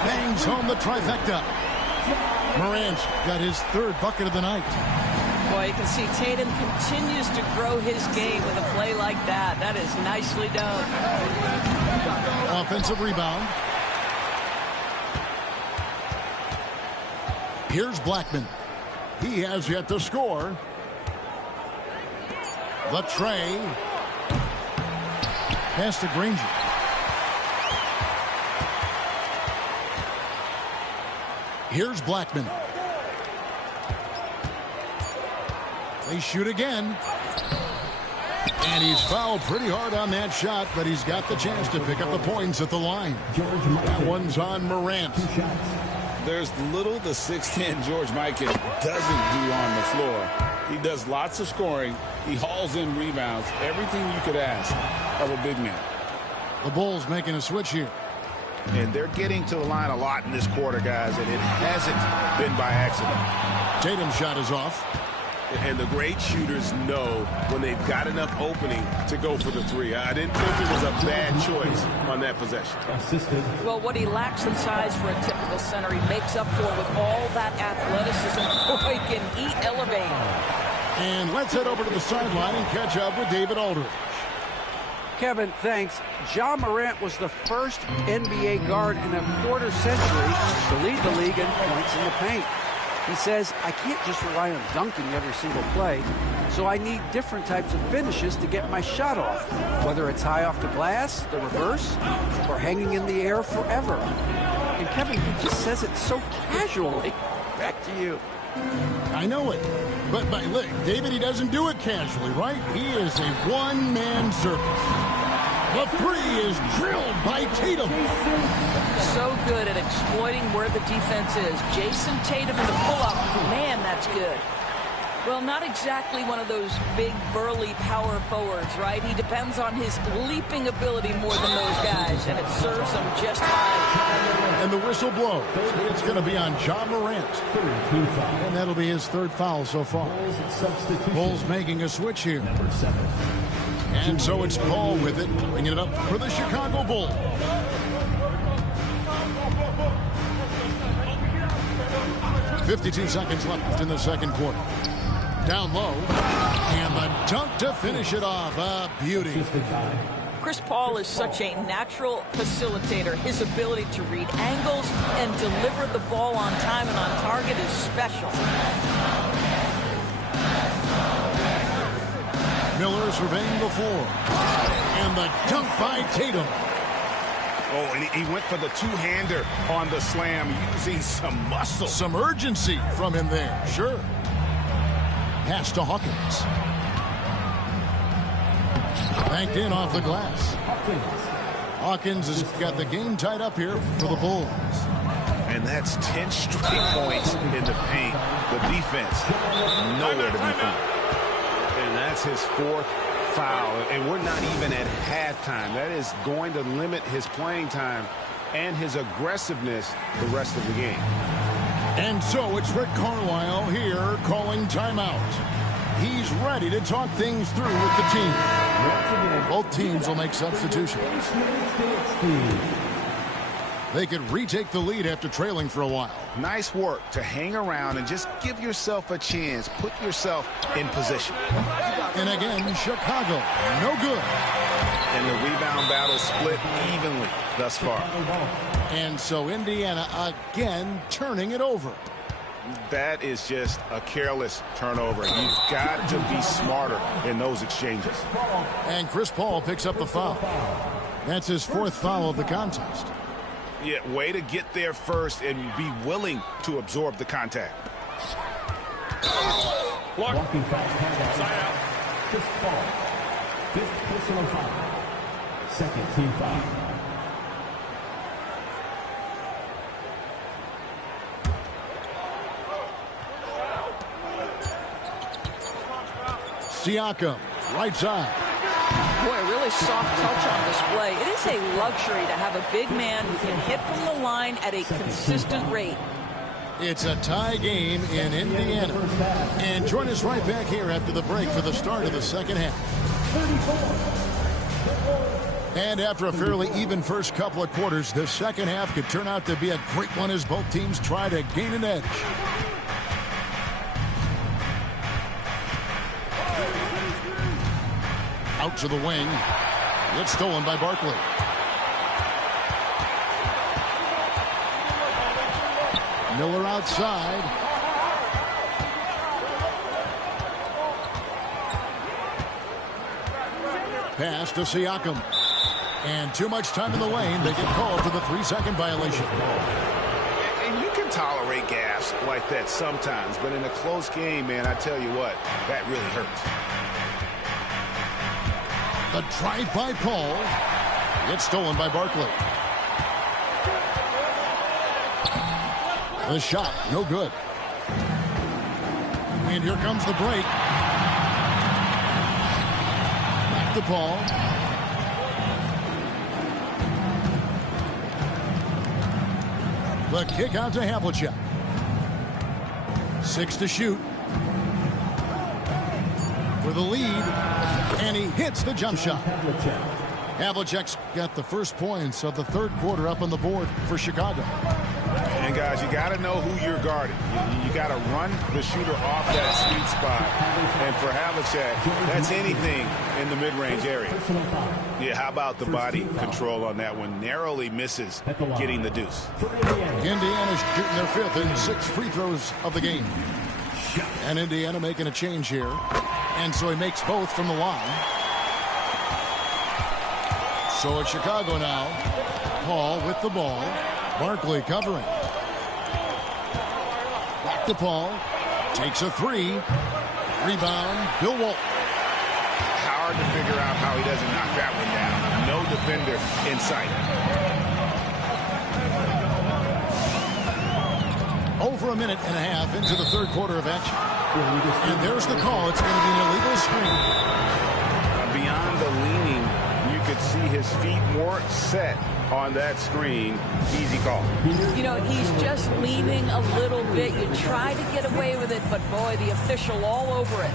Bangs home the trifecta. Morant's got his third bucket of the night. Boy, you can see Tatum continues to grow his game with a play like that. That is nicely done. Offensive rebound. Here's Blackman. He has yet to score. The tray. Pass to Granger. Here's Blackman. They shoot again. And he's fouled pretty hard on that shot, but he's got the chance to pick up the points at the line. That one's on Morant. There's little the 6'10" George Mikan doesn't do on the floor. He does lots of scoring. He hauls in rebounds. Everything you could ask of a big man. The Bulls making a switch here. And they're getting to the line a lot in this quarter, guys, and it hasn't been by accident. Tatum's shot is off. And the great shooters know when they've got enough opening to go for the three. I didn't think it was a bad choice on that possession. Well, what he lacks in size for a typical center, he makes up for with all that athleticism. Boy, can he elevate. And let's head over to the sideline and catch up with David Aldridge. Kevin, thanks. Ja Morant was the first NBA guard in a quarter century to lead the league in points in the paint. He says, I can't just rely on dunking every single play, so I need different types of finishes to get my shot off, whether it's high off the glass, the reverse, or hanging in the air forever. And Kevin, he just says it so casually. Back to you. I know it. But look, David, he doesn't do it casually, right? He is a one-man circus. The three is drilled by Tatum. So good at exploiting where the defense is. Jason Tatum in the pull-up. Man, that's good. Well, not exactly one of those big, burly power forwards, right? He depends on his leaping ability more than those guys, and it serves him just fine. And the whistle blows. It's going to be on Ja Morant. And that'll be his third foul so far. Bulls making a switch here. Number 7. And so it's Paul with it, bringing it up for the Chicago Bulls. .52 seconds left in the second quarter. Down low, and the dunk to finish it off. A beauty. Chris Paul is such a natural facilitator. His ability to read angles and deliver the ball on time and on target is special. Miller surveying the floor. And the dunk by Tatum. Oh, and he went for the two-hander on the slam, using some muscle. Some urgency from him there, sure. Pass to Hawkins. Banked in off the glass. Hawkins has got the game tied up here for the Bulls. And that's 10 straight points in the paint. The defense, nowhere to be found. And that's his fourth foul. And we're not even at halftime. That is going to limit his playing time and his aggressiveness the rest of the game. And so it's Rick Carlisle here calling timeout. He's ready to talk things through with the team. Both teams will make substitutions. They could retake the lead after trailing for a while. Nice work to hang around and just give yourself a chance. Put yourself in position. And again, Chicago, no good. And the rebound battle split evenly thus far. And so Indiana again turning it over. That is just a careless turnover. You've got to be smarter in those exchanges. And Chris Paul picks up the foul. That's his fourth foul of the contest. Yeah, way to get there first and be willing to absorb the contact. Walking fast. Side out. Chris Paul. 5th personal foul. 2nd team foul. Siakam, right side. Boy, a really soft touch on display. It is a luxury to have a big man who can hit from the line at a consistent rate. It's a tie game in Indiana. And join us right back here after the break for the start of the second half. And after a fairly even first couple of quarters, the second half could turn out to be a great one as both teams try to gain an edge. Out to the wing. It's stolen by Barkley. Miller outside. Pass to Siakam. And too much time in the lane. They get called for the 3-second violation. And you can tolerate gaffes like that sometimes, but in a close game, man, I tell you what, that really hurts. The drive by Paul. It's stolen by Barkley. The shot, no good. And here comes the break. Back to Paul. The kick out to Havlicek. 6 to shoot. For the lead. And he hits the jump shot. Havlicek's got the first points of the third quarter up on the board for Chicago. And And, guys, you got to know who you're guarding. You got to run the shooter off that sweet spot. And for pR3aCh3R88, that's anything in the mid-range area. Yeah, how about the body control on that one? Narrowly misses getting the deuce. Indiana's shooting their 5th and 6 free throws of the game. And Indiana making a change here. And so he makes both from the line. So it's Chicago now. Paul with the ball. Barkley covering. Back to Paul. Takes a 3. Rebound, Bill Walton. Hard to figure out how he doesn't knock that one down. No defender in sight. Over a minute and a half into the third quarter of action. And there's the call. It's going to be an illegal screen. Beyond the leaning, you could see his feet more set on that screen. Easy call. You know, he's just leaning a little bit. You try to get away with it, but boy, the official all over it.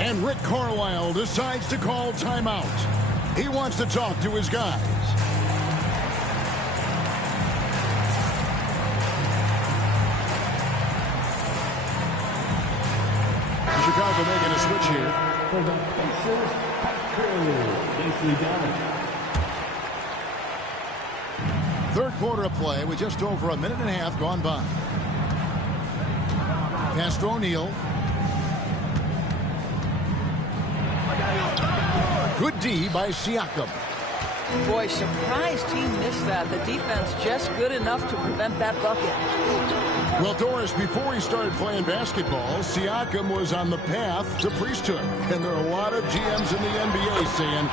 And Rick Carlisle decides to call timeout. He wants to talk to his guys. Chicago making a switch here. Third quarter of play with just over a minute and a half gone by. Pass to O'Neal. Good D by Siakam. Boy, surprised he missed that. The defense just good enough to prevent that bucket. Well, Doris, before he started playing basketball, Siakam was on the path to priesthood. And there are a lot of GMs in the NBA saying,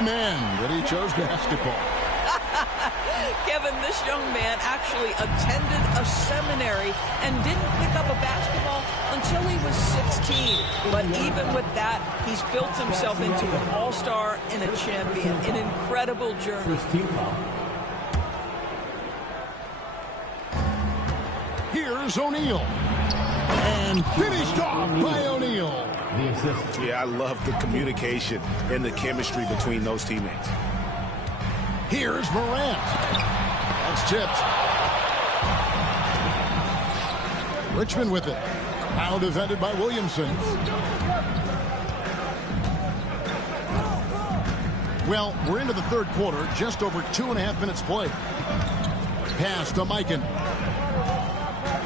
amen, that he chose basketball. Kevin, this young man actually attended a seminary and didn't pick up a basketball until he was 16. But even with that, he's built himself into an all-star and a champion. An incredible journey. Here's O'Neal. And finished off by O'Neal. Yeah, I love the communication and the chemistry between those teammates. Here's Morant. That's tipped. Richmond with it. Now defended by Williamson. Well, we're into the third quarter. Just over 2.5 minutes played. Pass to Mikan.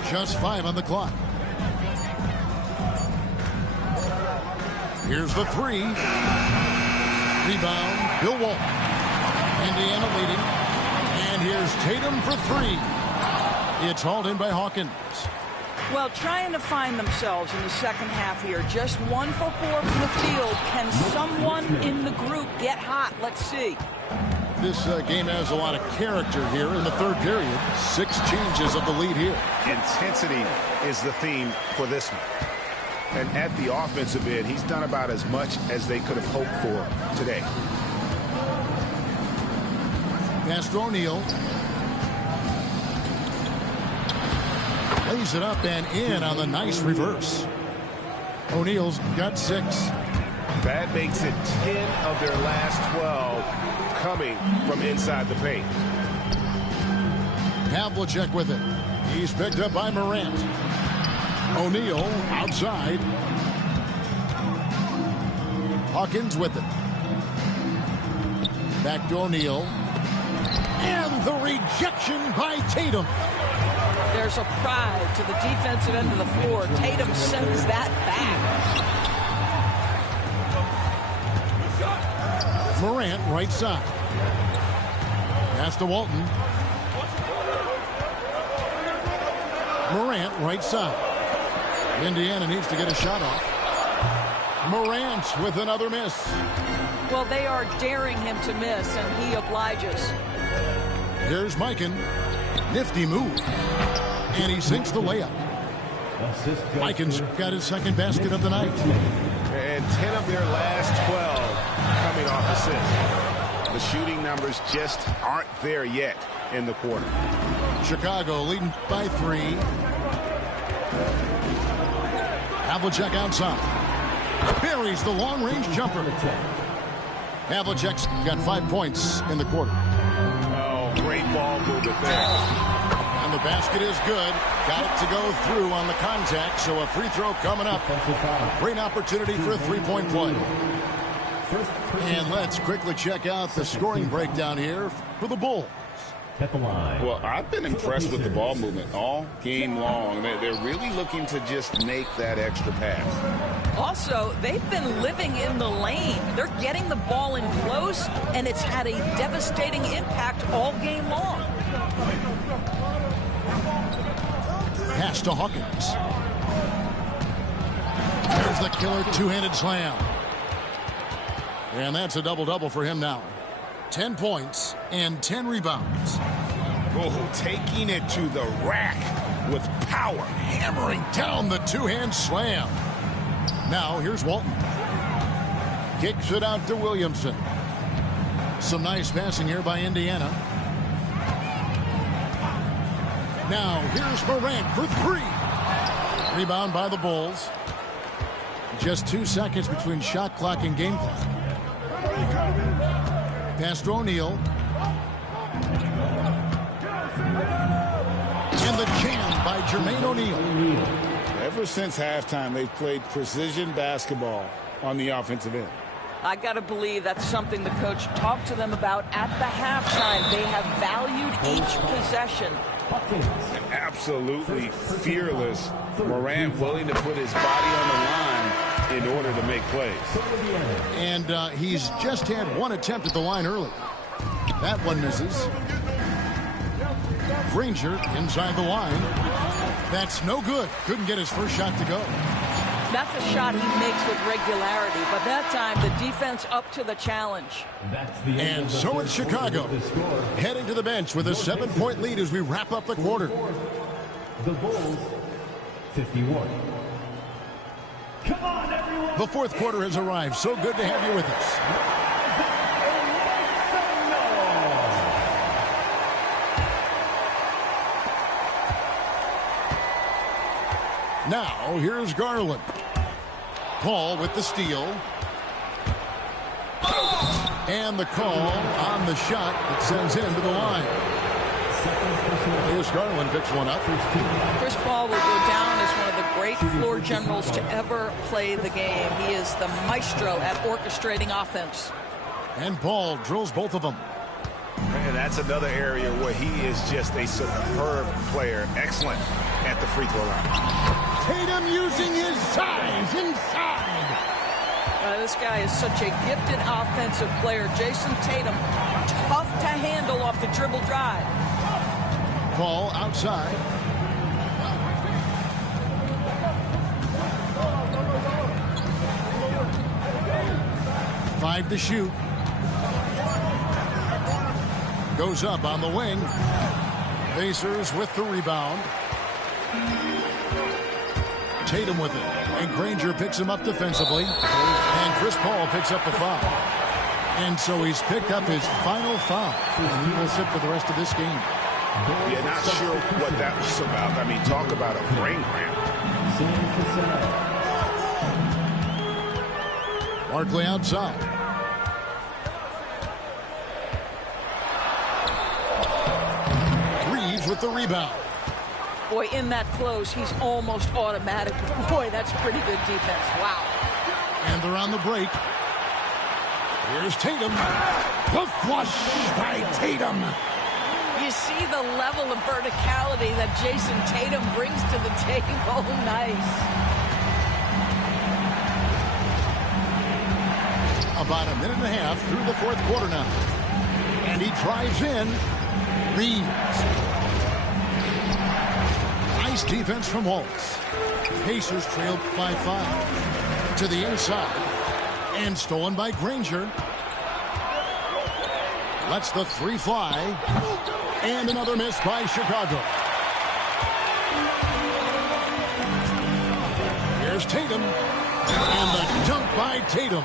Just 5 on the clock. Here's the 3. Rebound, Bill Walton. Indiana leading. And here's Tatum for 3. It's hauled in by Hawkins. Well, trying to find themselves in the second half here. Just 1 for 4 from the field. Can someone in the group get hot? Let's see. This game has a lot of character here in the third period. 6 changes of the lead here. Intensity is the theme for this one. And at the offensive end, he's done about as much as they could have hoped for today. Pass to O'Neal. Lays it up and in on the nice reverse. O'Neal's got 6. That makes it 10 of their last 12 coming from inside the paint. pR3aCh3R88 with it. He's picked up by Morant. O'Neal outside. Hawkins with it. Back to O'Neal. And the rejection by Tatum. There's a pride to the defensive end of the floor. Tatum sends that back. Morant right side. Pass to Walton. Morant right side. Indiana needs to get a shot off. Morant with another miss. Well, they are daring him to miss, and he obliges. Here's Mikan. Nifty move. And he sinks the layup. Mikan's got his second basket of the night. And 10 of their last 12 coming off assists. The shooting numbers just aren't there yet in the quarter. Chicago leading by 3. pR3aCh3R88 outside. Buries the long-range jumper. pR3aCh3R88's got 5 points in the quarter. Oh, great ball movement there. And the Basket is good. Got it to go through on the contact, so a free throw coming up. A great opportunity for a three-point play. And let's quickly check out the scoring breakdown here for the Bulls. Well, I've been impressed with the ball movement all game long. They're really looking to just make that extra pass. Also, they've been living in the lane. They're getting the ball in close, and it's had a devastating impact all game long. Pass to Hawkins. There's the killer two-handed slam. And that's a double-double for him now. 10 points and 10 rebounds. Oh, taking it to the rack with power. Hammering down the two-hand slam. Now here's Walton. Kicks it out to Williamson. Some nice passing here by Indiana. Now here's Morant for three. Rebound by the Bulls. Just 2 seconds between shot clock and game clock. Pass to O'Neal. And the jam by Jermaine O'Neal. Ever since halftime, they've played precision basketball on the offensive end. I got to believe that's something the coach talked to them about at the halftime. They have valued each possession. Absolutely fearless. Morant willing to put his body on the line in order to make plays. And he's just had one attempt at the line early. That one misses. Granger inside the line. That's no good. Couldn't get his first shot to go. That's a shot he makes with regularity, but that time the defense up to the challenge. And so it's Chicago heading to the bench with a 7-point lead as we wrap up the quarter. The Bulls, 51. Come on, everyone. The fourth quarter has arrived. So good to have you with us. Now, here's Garland. Paul with the steal. And the call on the shot that sends him to the line. Here's Garland, picks one up. Chris Paul will go down as one of the great floor generals to ever play the game. He is the maestro at orchestrating offense. And Paul drills both of them. And that's another area where he is just a superb player. Excellent at the free throw line. Tatum using his size inside. This guy is such a gifted offensive player. Jason Tatum, tough to handle off the dribble drive. Paul outside. Five to shoot. Goes up on the wing. Pacers with the rebound. Tatum with it. And Granger picks him up defensively. And Chris Paul picks up the foul. And so he's picked up his final foul. And he will sit for the rest of this game. Yeah, not sure what that was about. I mean, talk about a brain cramp. Barkley outside. Reeves with the rebound. Boy, in that close, he's almost automatic. Boy, that's pretty good defense. Wow. And they're on the break. Here's Tatum. The flush by Tatum. You see the level of verticality that Jason Tatum brings to the table. Nice. About a minute and a half through the fourth quarter now. And he drives in. Reeves. Nice defense from Waltz. Pacers trailed by 5. To the inside. And stolen by Granger. Lets the three fly. And another miss by Chicago. Here's Tatum. And the dunk by Tatum.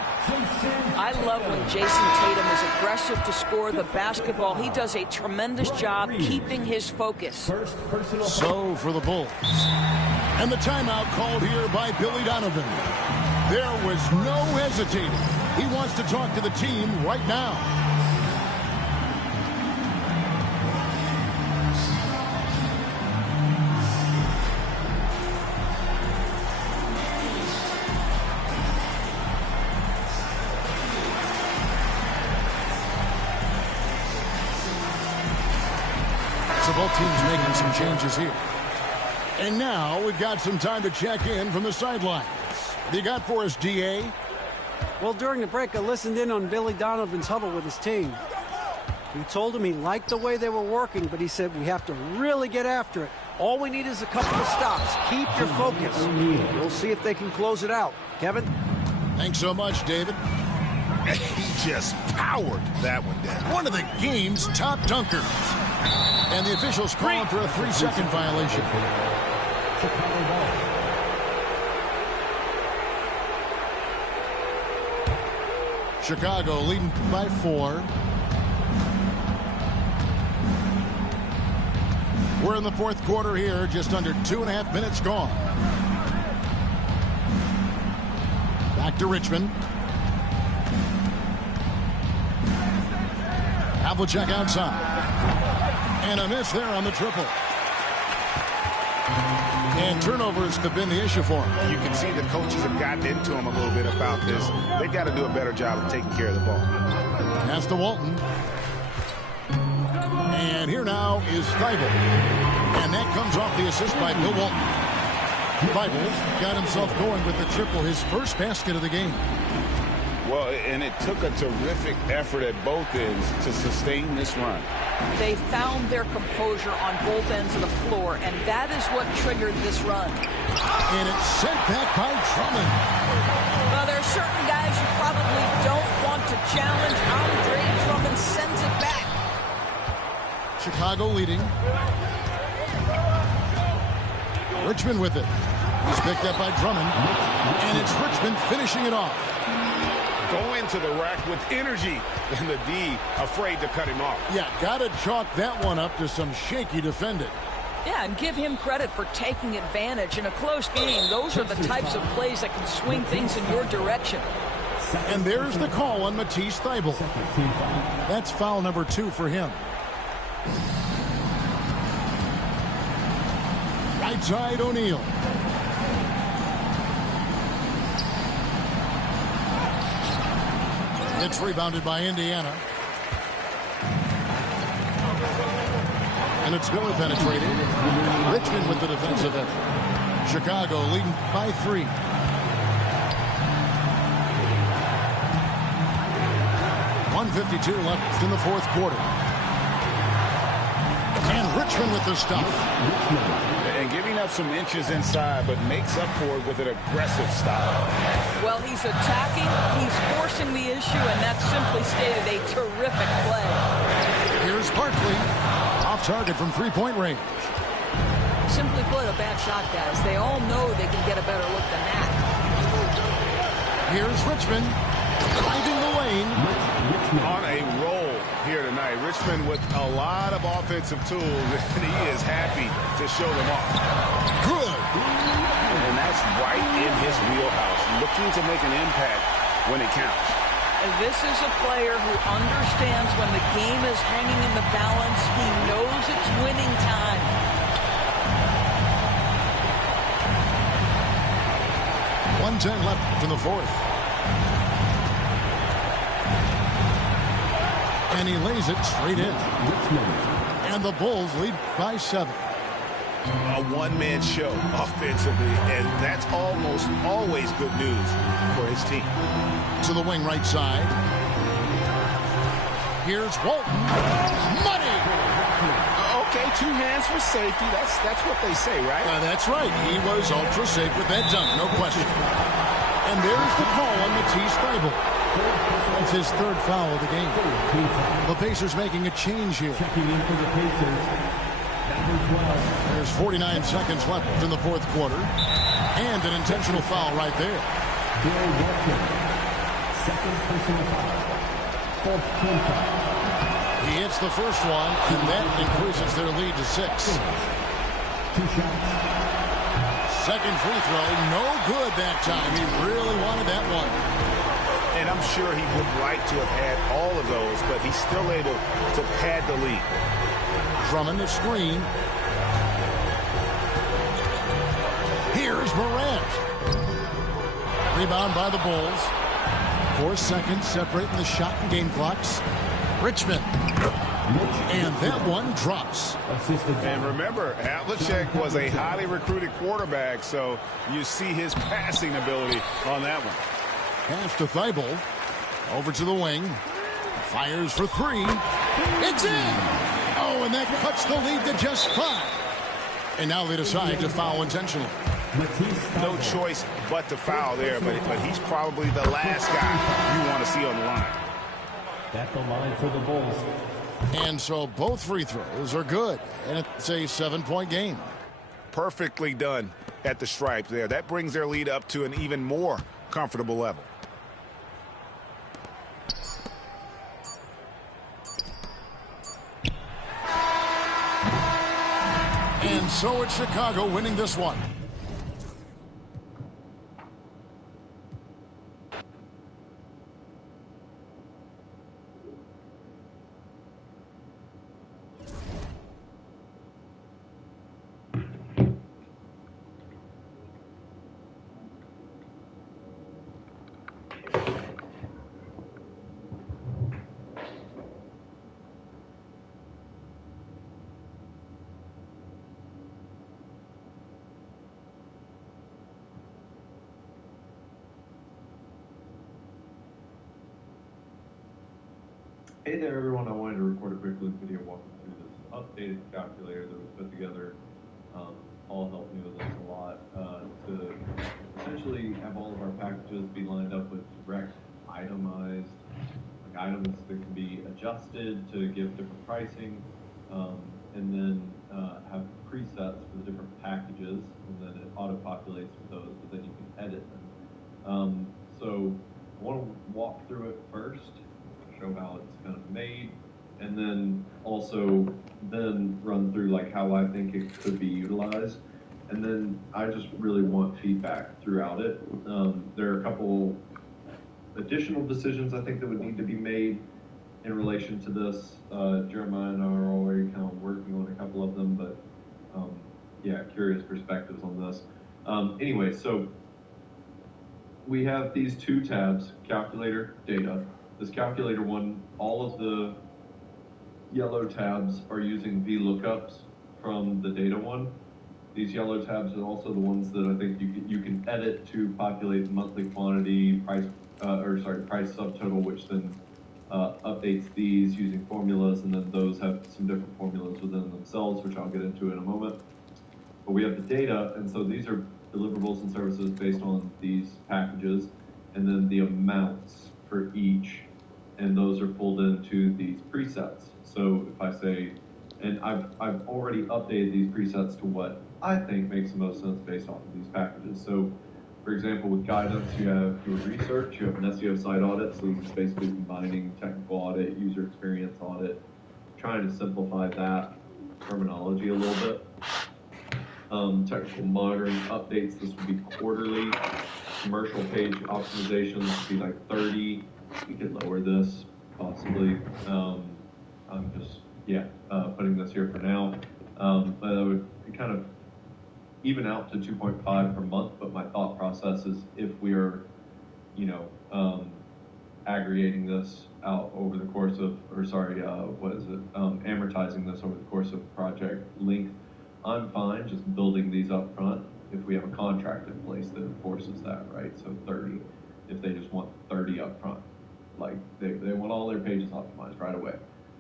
I love when Jason Tatum is aggressive to score the basketball. He does a tremendous job keeping his focus. So for the Bulls. And the timeout called here by Billy Donovan. There was no hesitating. He wants to talk to the team right now. Both teams making some changes here. And now we've got some time to check in from the sidelines. What do you got for us, DA? Well, during the break, I listened in on Billy Donovan's huddle with his team. He told him he liked the way they were working, but he said we have to really get after it. All we need is a couple of stops. Keep your focus. We'll see if they can close it out. Kevin? Thanks so much, David. He just powered that one down. One of the game's top dunkers. And the officials calling for a 3-second violation. Chicago leading by 4. We're in the fourth quarter here, just under 2.5 minutes gone. Back to Richmond. Havlicek outside. And a miss there on the triple. And turnovers have been the issue for him. You can see the coaches have gotten into him a little bit about this. They've got to do a better job of taking care of the ball. Pass to Walton. And here now is Thibault. And that comes off the assist by Bill Walton. Thibault got himself going with the triple, his first basket of the game. Well, and it took a terrific effort at both ends to sustain this run. They found their composure on both ends of the floor, and that is what triggered this run. And it's sent back by Drummond. Well, there are certain guys you probably don't want to challenge. Andre Drummond sends it back. Chicago leading. Richmond with it. He's picked up by Drummond. And it's Richmond finishing it off. Going to the rack with energy, and the D afraid to cut him off. Yeah, got to chalk that one up to some shaky defending. Yeah, and give him credit for taking advantage. In a close game, those are the types of plays that can swing things in your direction. And there's the call on Matisse Thybulle. That's foul number 2 for him. Right side, O'Neal. It's rebounded by Indiana. And it's Miller penetrating. Richmond with the defensive effort. Chicago leading by 3. .152 left in the fourth quarter. And Richmond with the stuff. And giving up some inches inside, but makes up for it with an aggressive style. Well, he's attacking, he's forcing the issue, and that's simply stated a terrific play. Here's Barkley. Off target from 3-point range. Simply put, a bad shot, guys. They all know they can get a better look than that. Here's Richmond. Finding the lane. On a roll here tonight. Richmond with a lot of offensive tools, and he is happy to show them off. Good. And that's right in his wheelhouse, looking to make an impact when it counts. And this is a player who understands when the game is hanging in the balance. He knows it's winning time. .110 left in the fourth. And he lays it straight in. And the Bulls lead by 7. A one-man show offensively, and that's almost always good news for his team. To the wing right side. Here's Walton. Money! Okay, 2 hands for safety. That's what they say, right? That's right. He was ultra safe with that dunk, no question. And there's the call on Matisse Thybulle. That's his 3rd foul of the game. The Pacers making a change here. Checking in for the Pacers. There's 49 seconds left in the fourth quarter. And an intentional foul right there. Bill Walton. 2nd personal foul. 4th team foul. He hits the first one, and that increases their lead to 6. 2 shots. Second free throw, no good that time. He really wanted that one. And I'm sure he would like to have had all of those, but he's still able to pad the lead. Drummond the screen. Here's Morant. Rebound by the Bulls. 4 seconds separating the shot and game clocks. Richmond. And that one drops. And remember, pR3aCh was a highly recruited quarterback, so you see his passing ability on that one. Pass to Thibault. Over to the wing. Fires for three. It's in! Oh, and that cuts the lead to just 5. And now they decide to foul intentionally. No choice but to foul there, but he's probably the last guy you want to see on the line. At the line for the Bulls. And so both free throws are good, and it's a 7-point game. Perfectly done at the stripe there. That brings their lead up to an even more comfortable level. And so it's Chicago winning this one. Hey there, everyone. I wanted to record a quick video walking through this updated calculator that was put together. Paul helped me with this a lot to essentially have all of our packages be lined up with direct itemized items that can be adjusted to give different pricing, and then have presets for the different packages, and then it auto-populates with those, but then you can edit them. So I want to walk through it first, show how it's kind of made, and then also run through like how I think it could be utilized. And then I just really want feedback throughout it. There are a couple additional decisions I think that would need to be made in relation to this. Jeremiah and I are already kind of working on a couple of them, but yeah, curious perspectives on this. Anyway, so we have these two tabs, calculator, data. This calculator one, all of the yellow tabs are using VLOOKUPs from the data one. These yellow tabs are also the ones that I think you can edit to populate the monthly quantity, price subtotal, which then updates these using formulas, and then those have some different formulas within themselves, which I'll get into in a moment. But we have the data, and so these are deliverables and services based on these packages, and then the amounts for each, and those are pulled into these presets. So if I say, and I've already updated these presets to what I think makes the most sense based off of these packages. So for example, with guidance, you have your research, you have an SEO site audit, so this is basically combining technical audit, user experience audit, trying to simplify that terminology a little bit. Technical monitoring updates, this would be quarterly. Commercial page optimizations would be like 30. We could lower this, possibly. I'm just, putting this here for now. But I would kind of even out to 2.5 per month, but my thought process is if we are, aggregating this out over the course of, amortizing this over the course of project length, I'm fine just building these up front if we have a contract in place that enforces that, right? So 30, if they just want 30 up front, like they want all their pages optimized right away.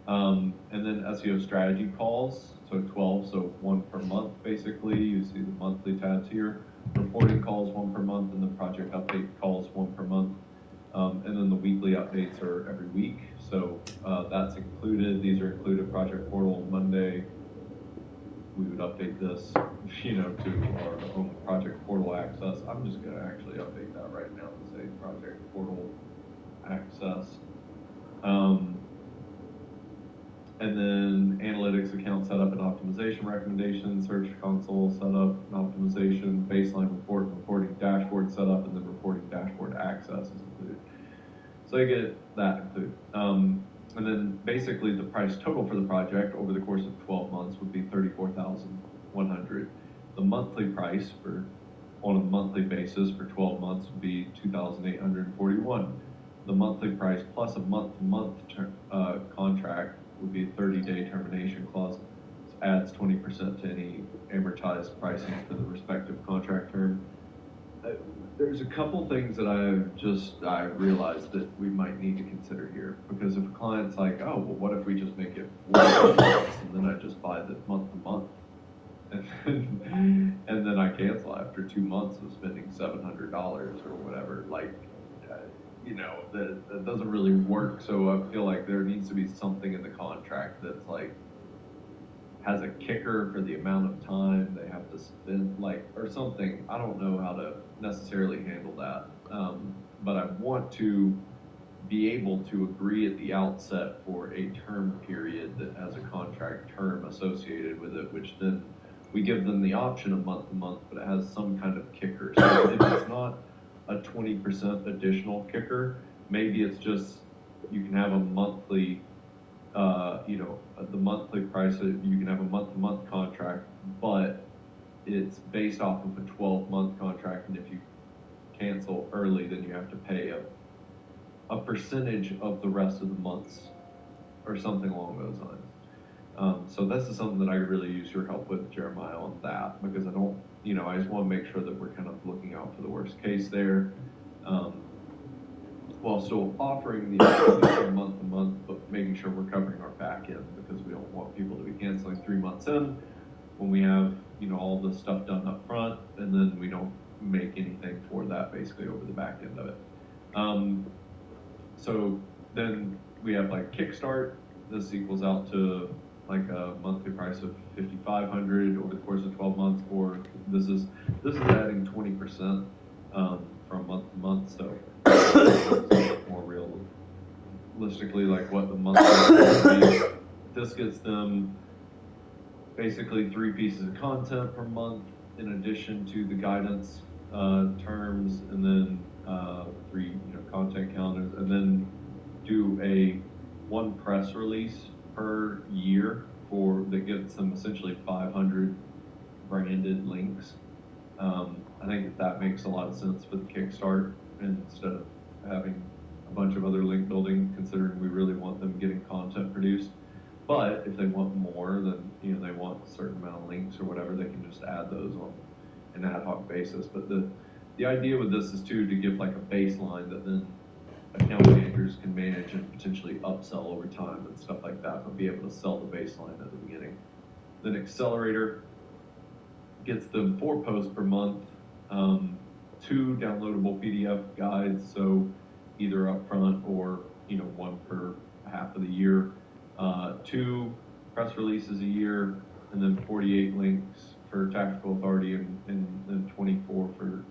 And then SEO strategy calls, so 12, so 1 per month basically. You see the monthly tabs here. Reporting calls 1 per month, and the project update calls 1 per month. And then the weekly updates are every week. So that's included. These are included. Project Portal Monday. We would update this, to our own Project Portal access. I'm just going to actually update that right now to say Project Portal access. And then analytics account setup and optimization recommendations, search console setup and optimization, baseline reporting dashboard setup, and then reporting dashboard access is included. So you get that included. And then basically the price total for the project over the course of 12 months would be $34,100. The monthly price on a monthly basis for 12 months would be $2,841. The monthly price plus a month-to-month contract would be a 30-day termination clause. Adds 20% to any amortized pricing for the respective contract term. There's a couple things that I realized that we might need to consider here, because if a client's like, oh, well, what if we just make it 4 months and then I just buy the month to month, and then I cancel after 2 months of spending $700 or whatever, like, that doesn't really work. So I feel like there needs to be something in the contract that's like, has a kicker for the amount of time they have to spend, like, or something. I don't know how to necessarily handle that. But I want to be able to agree at the outset for a term period that has a contract term associated with it, which then we give them the option of month to month, but it has some kind of kicker. So if it's not a 20% additional kicker, maybe it's just, you can have a monthly, the monthly price, you can have a month-to-month contract, but it's based off of a 12-month contract, and if you cancel early, then you have to pay a percentage of the rest of the months, or something along those lines. So this is something that I really use your help with, Jeremiah, on that, because I don't, I just want to make sure that we're kind of looking out for the worst case there, while still offering the option month to month, but making sure we're covering our back end, because we don't want people to be canceling 3 months in when we have, all the stuff done up front, and then we don't make anything for that basically over the back end of it. So then we have like Kickstart. This equals out to like a monthly price of $5,500 over the course of 12 months, or this is adding 20% from month to month, so more realistically like what the monthly would be. This gets them basically 3 pieces of content per month in addition to the guidance terms, and then 3 content calendars, and then do 1 press release per year that gets them essentially 500 branded links. I think that makes a lot of sense for the Kickstart, instead of having a bunch of other link building, considering we really want them getting content produced. But if they want more, then they want a certain amount of links or whatever, they can just add those on an ad hoc basis. But the idea with this is to give like a baseline that then account managers can manage and potentially upsell over time and stuff like that, but be able to sell the baseline at the beginning. Then Accelerator gets them 4 posts per month, 2 downloadable PDF guides, so either up front or 1 per half of the year, 2 press releases a year, and then 48 links for Tactical Authority, and then 24 for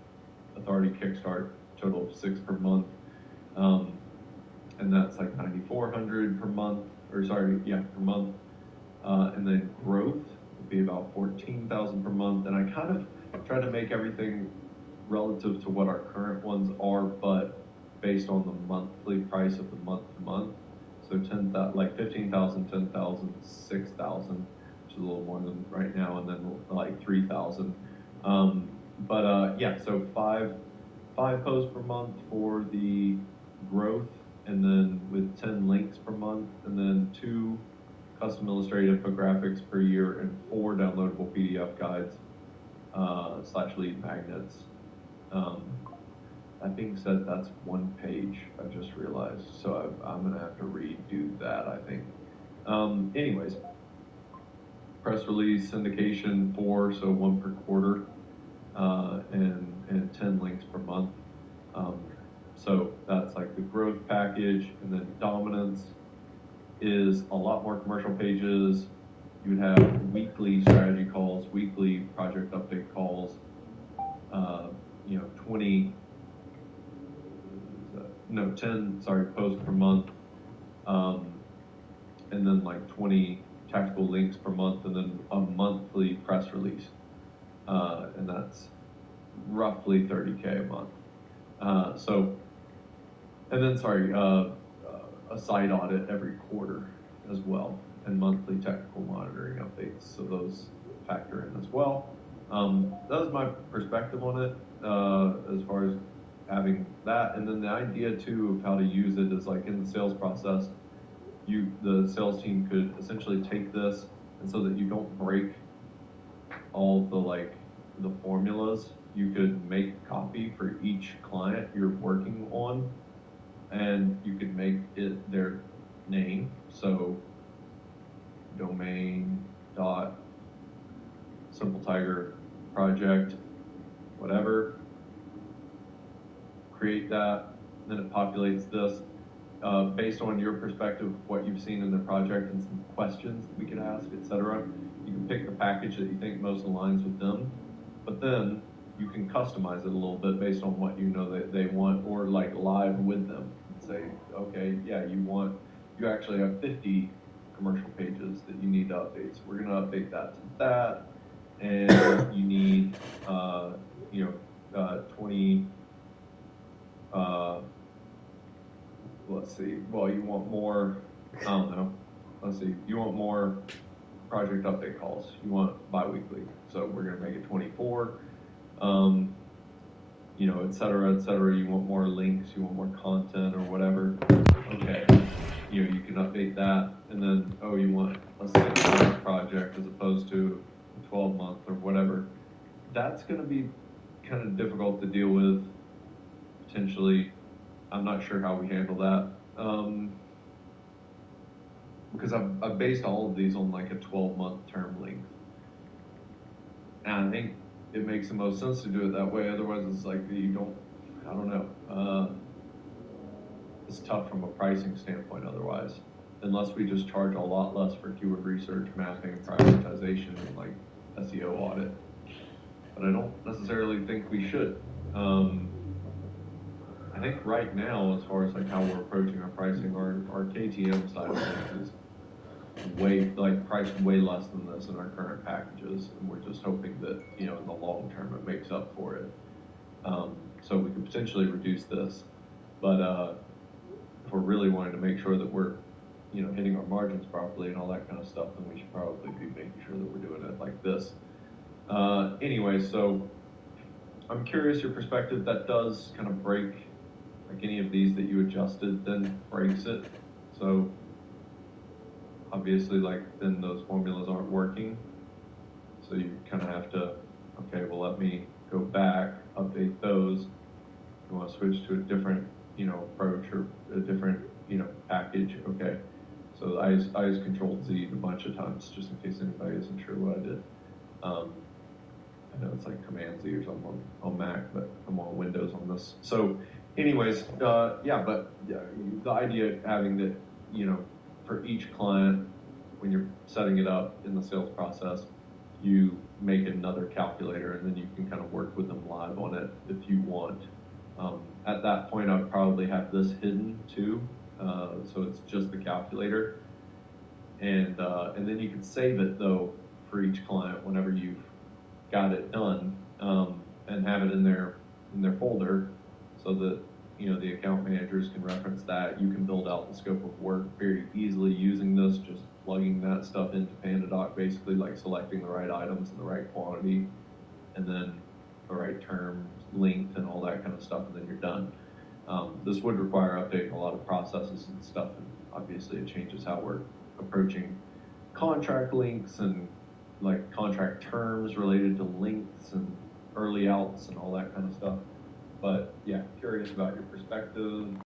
Authority Kickstart, total of 6 per month. And that's like $9,400 per month, per month. And then Growth would be about $14,000 per month. And I kind of try to make everything relative to what our current ones are, but based on the monthly price of the month to month. So 15,000, 10,000, 6,000, which is a little more than right now, and then like 3,000. So 5 posts per month for the Growth, and then with 10 links per month, and then 2 custom illustrated infographics per year, and 4 downloadable PDF guides / lead magnets. That being said, that's 1 page, I just realized, so I'm going to have to redo that, I think. Anyways, press release, syndication, 4, so 1 per quarter, and 10 links per month. So that's like the Growth package, and then Dominance is a lot more commercial pages. You would have weekly strategy calls, weekly project update calls, 10 posts per month, and then like 20 tactical links per month, and then a monthly press release, and that's roughly $30K a month. A site audit every quarter as well, and monthly technical monitoring updates, so those factor in as well. That was my perspective on it, as far as having that. And then the idea too of how to use it is like in the sales process, the sales team could essentially take this, and so that you don't break all the formulas, you could make a copy for each client you're working on, and you could make it their name. So domain dot Simple Tiger project, whatever. Create that, then it populates this based on your perspective, what you've seen in the project, and some questions that we can ask, etc. You can pick the package that you think most aligns with them, but then you can customize it a little bit based on what you know that they want, or like live with them. Say, okay, yeah, you actually have 50 commercial pages that you need to update, so we're going to update that to that, and you need 20. Let's see. Well, you want more. I don't know. Let's see. You want more project update calls. You want bi-weekly, so we're going to make it 24. Et cetera, et cetera. You want more links. You want more content or whatever. Okay. You can update that, and then you want a 6-month project as opposed to a 12-month or whatever. That's going to be kind of difficult to deal with. Potentially, I'm not sure how we handle that, because I've based all of these on like a 12-month term length, and I think it makes the most sense to do it that way. Otherwise, it's like I don't know. It's tough from a pricing standpoint otherwise, unless we just charge a lot less for keyword research, mapping, prioritization, and like SEO audit. But I don't necessarily think we should. I think right now, as far as like how we're approaching our pricing, our KTM side of things is priced way less than this in our current packages, and we're just hoping that in the long term it makes up for it. So we could potentially reduce this, but if we're really wanting to make sure that we're hitting our margins properly and all that kind of stuff, then we should probably be making sure that we're doing it like this. Anyway, so I'm curious your perspective. That does kind of break, like any of these that you adjusted, then breaks it. So obviously, then those formulas aren't working. So you kind of have to, okay, well, let me go back, update those. You want to switch to a different, approach or a different, package. Okay. So I use Control-Z a bunch of times, just in case anybody isn't sure what I did. I know it's like Command-Z or something on Mac, but I'm on Windows on this. So anyways, but the idea of having that, for each client, when you're setting it up in the sales process, you make another calculator, and then you can kind of work with them live on it if you want. At that point, I'd probably have this hidden too, so it's just the calculator, and then you can save it though for each client whenever you've got it done, and have it in their folder, so that the account managers can reference that. You can build out the scope of work very easily using this, just plugging that stuff into PandaDoc, basically like selecting the right items in the right quantity, and then the right terms, length, and all that kind of stuff, and then you're done. This would require updating a lot of processes and stuff, and obviously it changes how we're approaching contract links and like contract terms related to lengths and early outs and all that kind of stuff. But yeah, curious about your perspective.